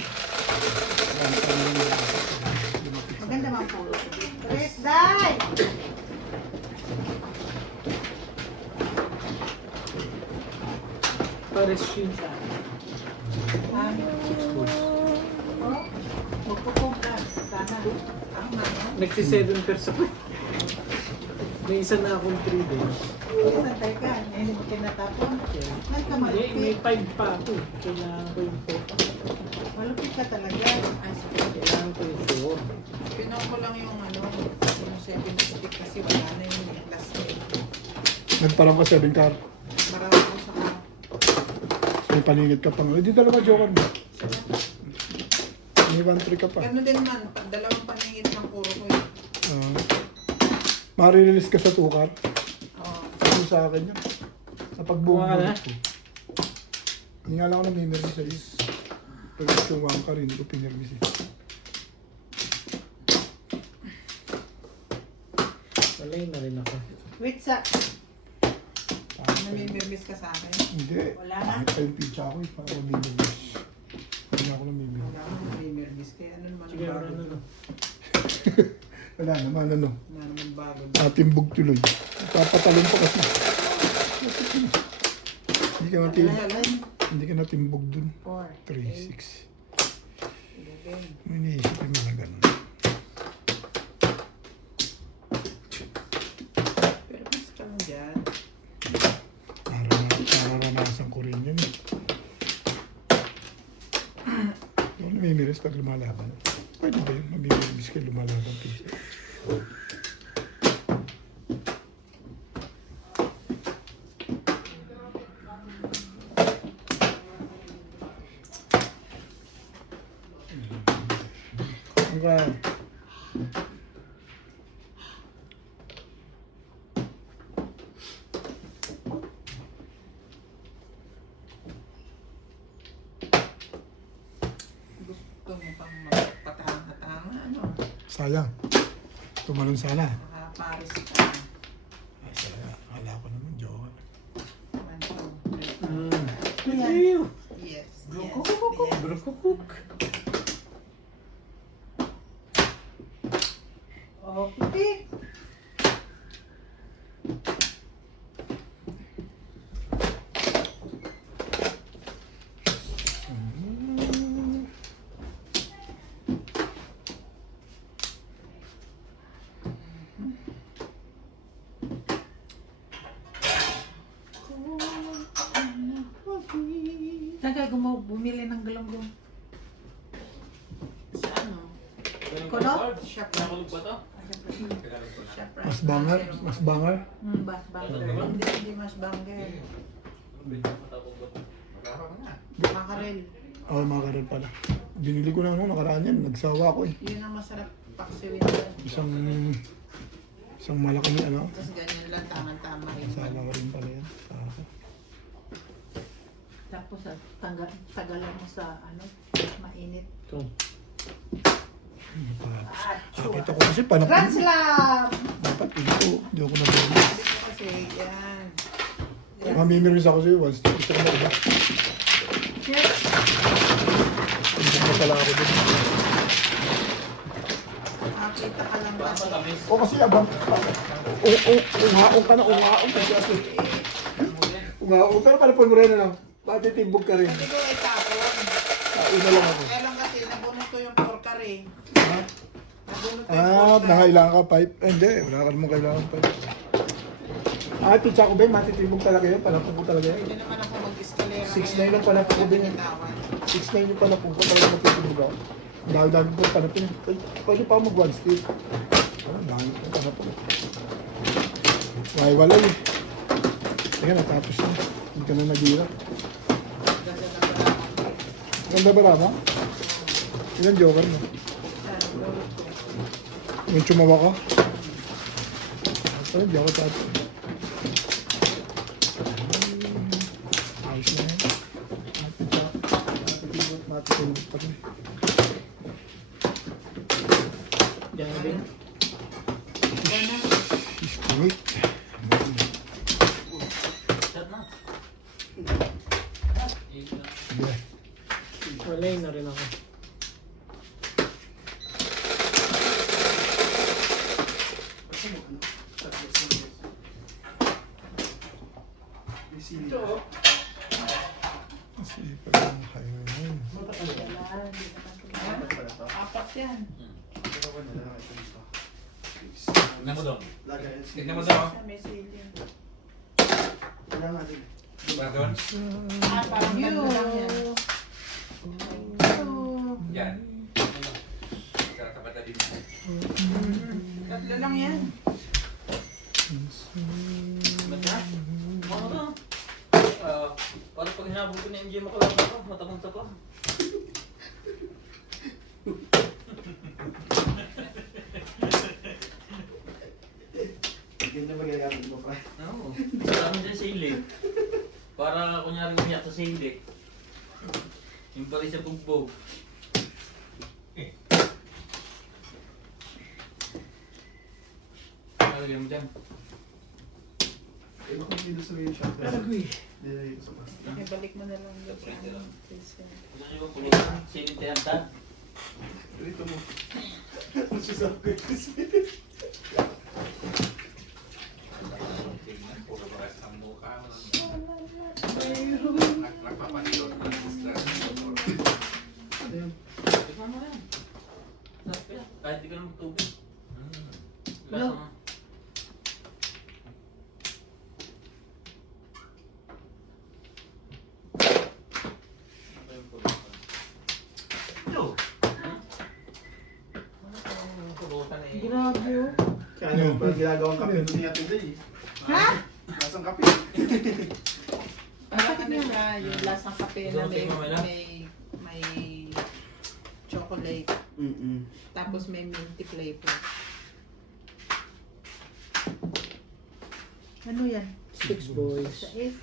Maganda mga pulo. Chris, die! pares yun sa Ah, 6 balls. oh, magpupong ka. Sana. Ang ano. Nagsi-7 perso ko. May isa na akong 3 days. Santay ka. Hindi mo tinatapon. May ka May malupit. 5 pa ako. Kailangan ko yung 4. Malupit ka talaga. Ay, sige. Kailangan ko yung 4. Pinuha ko lang yung ano, yung 7 stick kasi wala na yung plastic. Nagparang ka 7 car. Marami ko sa May paningit ka pang. Hindi dalawa joker mo. May 1-3 ka pa. Gano'n din man, dalawang paningit ng puro ko eh. Marirelease ka sa 2 car. Oo. Ano sa akin yun? Sa Buwan ka na? pagbubulot ko. Hindi nga lang ako namimirmi sa iyo. Pag yung 1 car, hindi ko pinirmi siya. Walay na rin ako. Wait sa... Namimirmis ka sa akin. Hindi. Wala na. Kahit pa yung pizza ko eh. Para namimirmi. Hindi na ako namimirmi. Wala akong namimirmis kaya ano naman Sige, ang bago. ano. Wala naman ano. Wala naman bago. Atimbog tuloy. Papatalon pa kasi. Hindi ka natin, hindi ka natimbog dun. 4, 3, 6. 11. May iniisip yung mga ganun. Pero mas kang dyan. Naranasan ko rin yun eh. Yung namimiris pag lumalaban. Pwede ba yun? Namimiris kayo lumalaban pizza. Hanggang Gusto mo pang magpatahang-hatahang ano. sayang. Tumalon sana. Nakaparis ka. Ay, sayang. Akala ko naman, joke. Ayaw! Yes. Brokokok! Okay. Saan ka bumili ng galonggong? Sa ano? ko, no? Nakulog ba to? Mas banger, mas banger. Mas banger. Hindi mas banger. Magkakaroon ka na. Makarel. Oh, makarel pala. Binili ko na ano, nakaraan yan. Nagsawa ko eh. Yun ang masarap paksiwin doon. Isang malaking ano. Tapos ganyan lang, tamang-tama rin. Nasawa ko rin pala yan. Saka. Tapos tagalan mo sa ano, mainit. Ito. Nakita ko kasi panapin. Grand Slam! Dapat ito. Hindi ako nabili. Kasi yan. Mamimiris ako sa'yo once. Gusto ko na iba. Hindi na pala ako dun. Makita ka lang kasi. O kasi abang. Ungaong ka na, ungaong ka kasi. Ungaong. Pero palapon mo rin ano. Patitibog ka rin. Hindi ko itapon. Una lang ako. Kaya lang kasi nabunot ko yung porkar eh. Ha? Nabunot ko yung porkar. Nangailangan ka pipe? Eh, hindi, wala ka namang kailangan pipe. Pizza ko ba yun? Matitibog talaga yun? Palapon ko talaga yun? Hindi naman ako mag-escalera. 6'9" lang palapon ko din. 6'9" yung palapon ko talaga matitibog ako. Dahil-dahil ko palapon. Pwede pa mag one step. Dahil ko palapon. Wala eh. Teka, natapos na. Hindi ka na nagira. Ganda ba rama? Ilan joker mo? Yung chumawa ka? Hindi ako tapos. Ayos na yan. Matitulog pa rin. Diyan na din. Spirit. Shut na. Yeah. Walay na rin ako. Kasi pala ang highway na yun. Apat yan. Tignan mo doon. Tignan mo doon. Sa may silya. Diba doon? Parang ganda lang yan. Yan. Sa tapat din. Tatlo lang yan. Ano na? Parang pag hinabog ko na MJ makalap ako, matapunta ko. Ganyan magagamit mo, pre. Oo. Sa amin dyan sa ilig. Para kunyari umiyak sa ilig. Yung pala sa bugbog. Lagyan mo dyan. Eh, baka hindi doon sa may shop. Alagoy. Dito sa bus. Ibalik mo na lang doon sa Pwede lang. ano. Gusto nyo ba pulutan? Silid tinantad? Dito mo. Nagsasabi ko Tignan, puro baras ang mukha. Nagpapanilot ng stress. Tikman mo rin. Sarap yan. Kahit di ka na magtubig. Lasa mo. Ano yung pulutan? Pulutan eh. Grabe oh. Kaya ano ba ginagawang kape doon niya today? Ha? Nasang kape? Parang ano siya, yung lasang kape na Gusto mo tingnan mo, may chocolate. Tapos may minty flavor. Ano yan? Six boys. Sa is.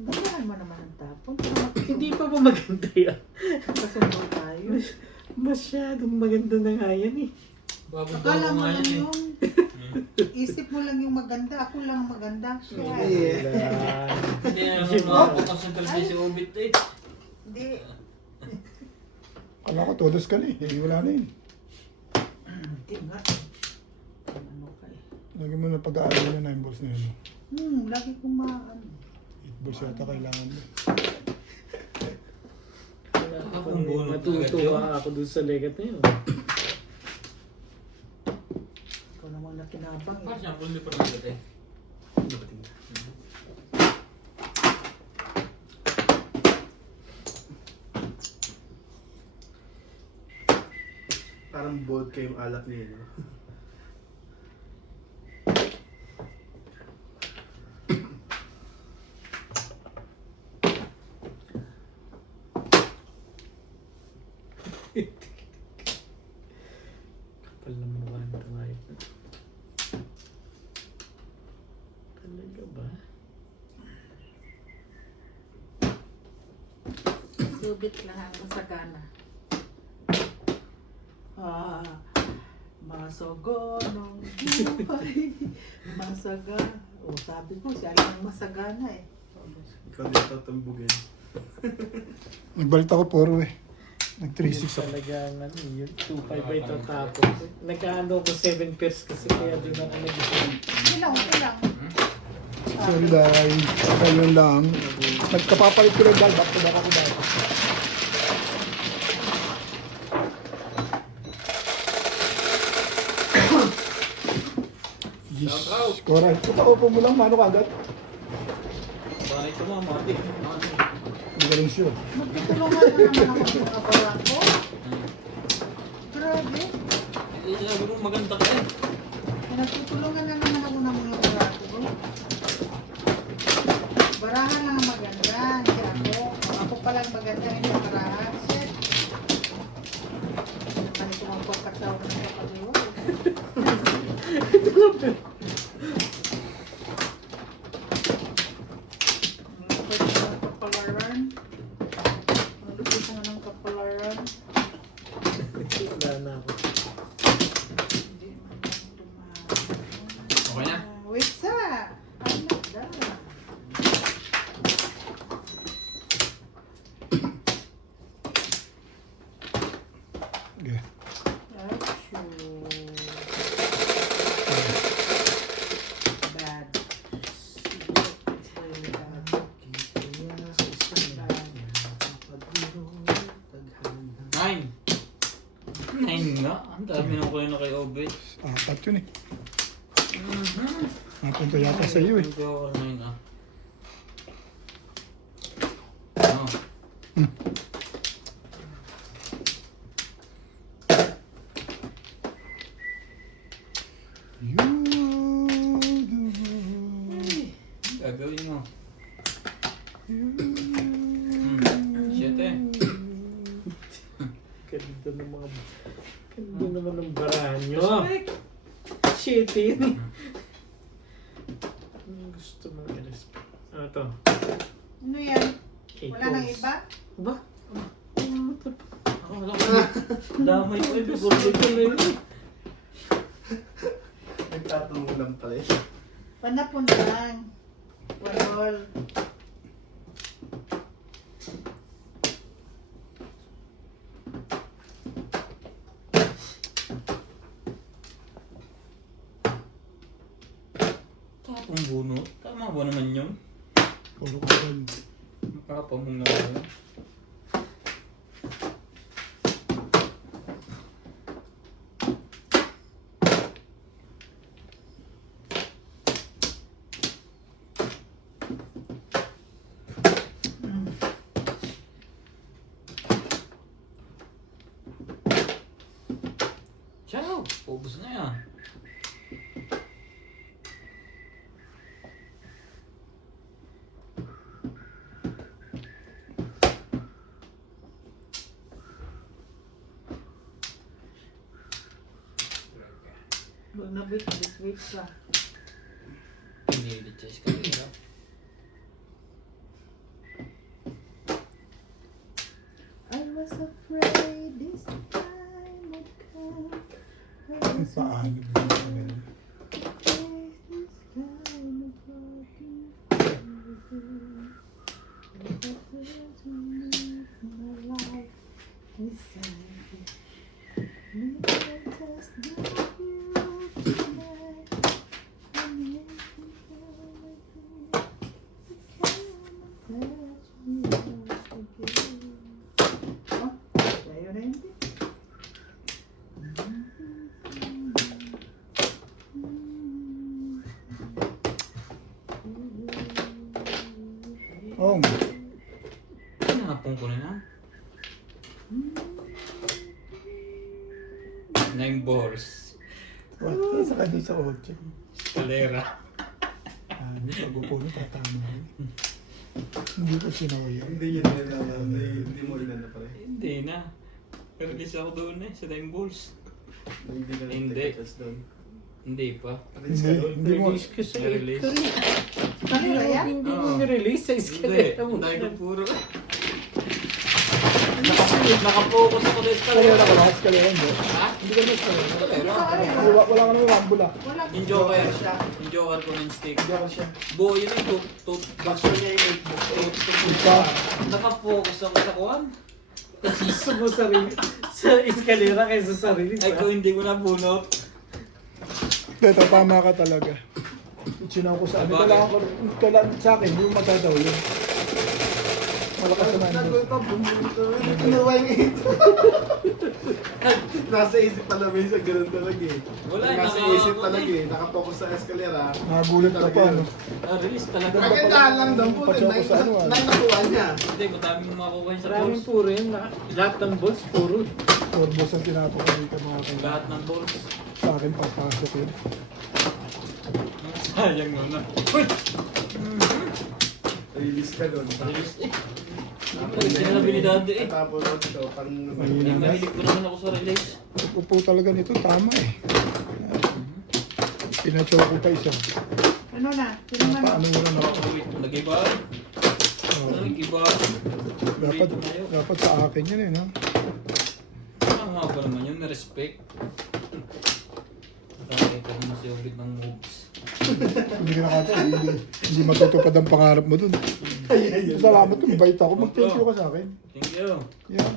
Ganyan mo naman ang tapon. Hindi pa ba maganda yan? Kasundo tayo. Masyadong maganda na nga yan eh. Bagong Akala bago mo nga lang yan eh. yung... Isip mo lang yung maganda. Ako lang maganda. Siya. Hindi na makakonsentrate si Obit eh. Hindi. Kala ko todos ka na eh. Wala na yun. Hindi nga. Ano kayo? Lagi mo na pag-aaral na 9 balls na yun. Lagi kong maano. 8 balls yata kailangan mo. Akong bunot Natutuwa ako dun sa legat na yun. Ikaw naman na kinabang eh. Parang siya, puli pa rin eh. Parang Parang vodka yung alak niya, no? Kapal na mukha ng tumayot. Talaga ba? Subit lang masagana. Masaganang buhay. Masagana. O sabi ko, siya lang masagana eh. Ikaw din tatumbugin. Nagbalik ako puro eh. Nag-3-6 ako. Talagang ano, yun, 2-5 ba ito tapos. Nagkaano ko 7 pairs kasi kaya din ako nag-isip. Hindi lang, okay lang. Sorry dahil. Ayun lang. Nagkapapalit ko lang dahil. Back to back ako dahil. Shout out! Correct. Puta-upo mo lang, mano kagad. Baka ito mga mati. Hindi ka rin sure. Magtutulungan na naman ako sa mga barako. Grabe. Hindi sabi mo maganda ka eh. Nagtutulungan na naman ako ng mga barako. Barahan lang ang maganda. Hindi ako. Ako palang maganda. Hindi ang barahan. Shit. Naman ito ang pagkatawa ng kapaliwa. Pwede ko ng kapalaran. Malupit ko ng kapalaran. Wala na ako. Hindi man lang dumaan. Okay na? Wait sa! Ano da? Okay. Achoo. Bad. Nine! Nine nga? Ang dami na ko na kay Obe. Apat yun eh. Napunta yata sa iyo eh. Ito ako 9 ah. Oh. You are the one. Gagawin mo. You Siyete. Ganda ng mga... Ganda naman ng barahan nyo. Shit yun eh. Anong gusto mo i-respect? Ano to? Ano yan? Eight Wala nang balls. iba? Ba? Ako lang na. Damay ko ito. Gulay ko na yun. Nagtatanong lang pala eh. Panapon lang. Walol. Tapong bunot. Tama ba naman yun? Puro kagad. Makapamong naman. Ciao! Ubus na yan. Huwag na wait ka. Pinilit sa eskalera. I was afraid this time would come. I was Paano ba yun? afraid this time would come. My life beside you. Maybe I'll just do you tonight. And make me feel like you. Come and touch me once again. Oh, sa'yo na hindi. Oh, Pinapong ko na na. 9 balls. What? Sa kanya sa 8. Kalera. Hindi, pag-upo na tatama. Hindi ko sinaway yan. Hindi yun hindi mo inano pa rin. Hindi na. Release ako doon eh, sa 9 balls. Hindi ka Hindi. nag-touch doon. Hindi pa. Hindi mo. Release ko sa Release. Ano ba yan? Hindi mo nirelease sa Hindi. eskalera mo. Dahil ko puro. Nakapokus ako sa Eskalera eskalera. ka lang, eskalera hindi. Ha? Hindi ka na eskalera. Wala ka naman rambula. Wala. Yung joker. Yung joker ko ng stick. Hindi ako siya. Buo yun eh. Bakso niya yung Ika. Nakapokus ako sa kuwan. Gusto mo sarili. Sa eskalera kaysa sa release. Ay kung hindi ko nabunot. Ito, tama ka talaga. Sinaw ko sa amin. Kailangan sa akin, yung magkadaw yun. Malakas naman. Nagulat ako, bumulito. Kinuha yung 8. Nasa isip pa namin siya, ganun talaga eh. Wala, Nasa naka- isip talaga eh. Nakapokus sa eskalera. Nagulat ka pa, ano? Release talaga. Kagandahan lang daw po. Patsyo ko sa ano, ah. Nang nakuha niya. Hindi, madaming makukuha sa Maraming balls. puro yun. Lahat ng balls puro. Turbos ang tinapok ko dito mga kailangan. Lahat ng balls. Sa akin, papasok yun. Sayang nun na. Release ka doon. Release eh. Sinabi ni Daddy eh. Tapos ito, pang... Mahina na. Mahilig ko naman ako sa release. Upo talaga nito, tama eh. Pinachow ko pa isa. Ano na? Sino na? Paano mo na ako? Wait, nag-iba. Nag-iba. Dapat sa akin yun eh, no? Tama ba naman yun, na-respect. Nakakita mo siya ulit ng moves. Hindi ka nakata, hindi matutupad ang pangarap mo dun. Salamat kung bait ako. Mag-thank you ka sa akin. Thank you. Yan.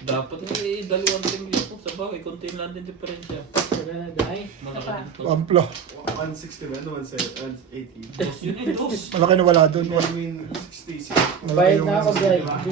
Dapat nga dalawang thank you ko sa bagay. Konti lang din diferensya. Wala na dahil. Malaki din to. Ampla. 160 ba? 180. Dos yun eh, dos. Malaki na wala dun. I mean, 66. Malaki Bayad yung na ako, guys.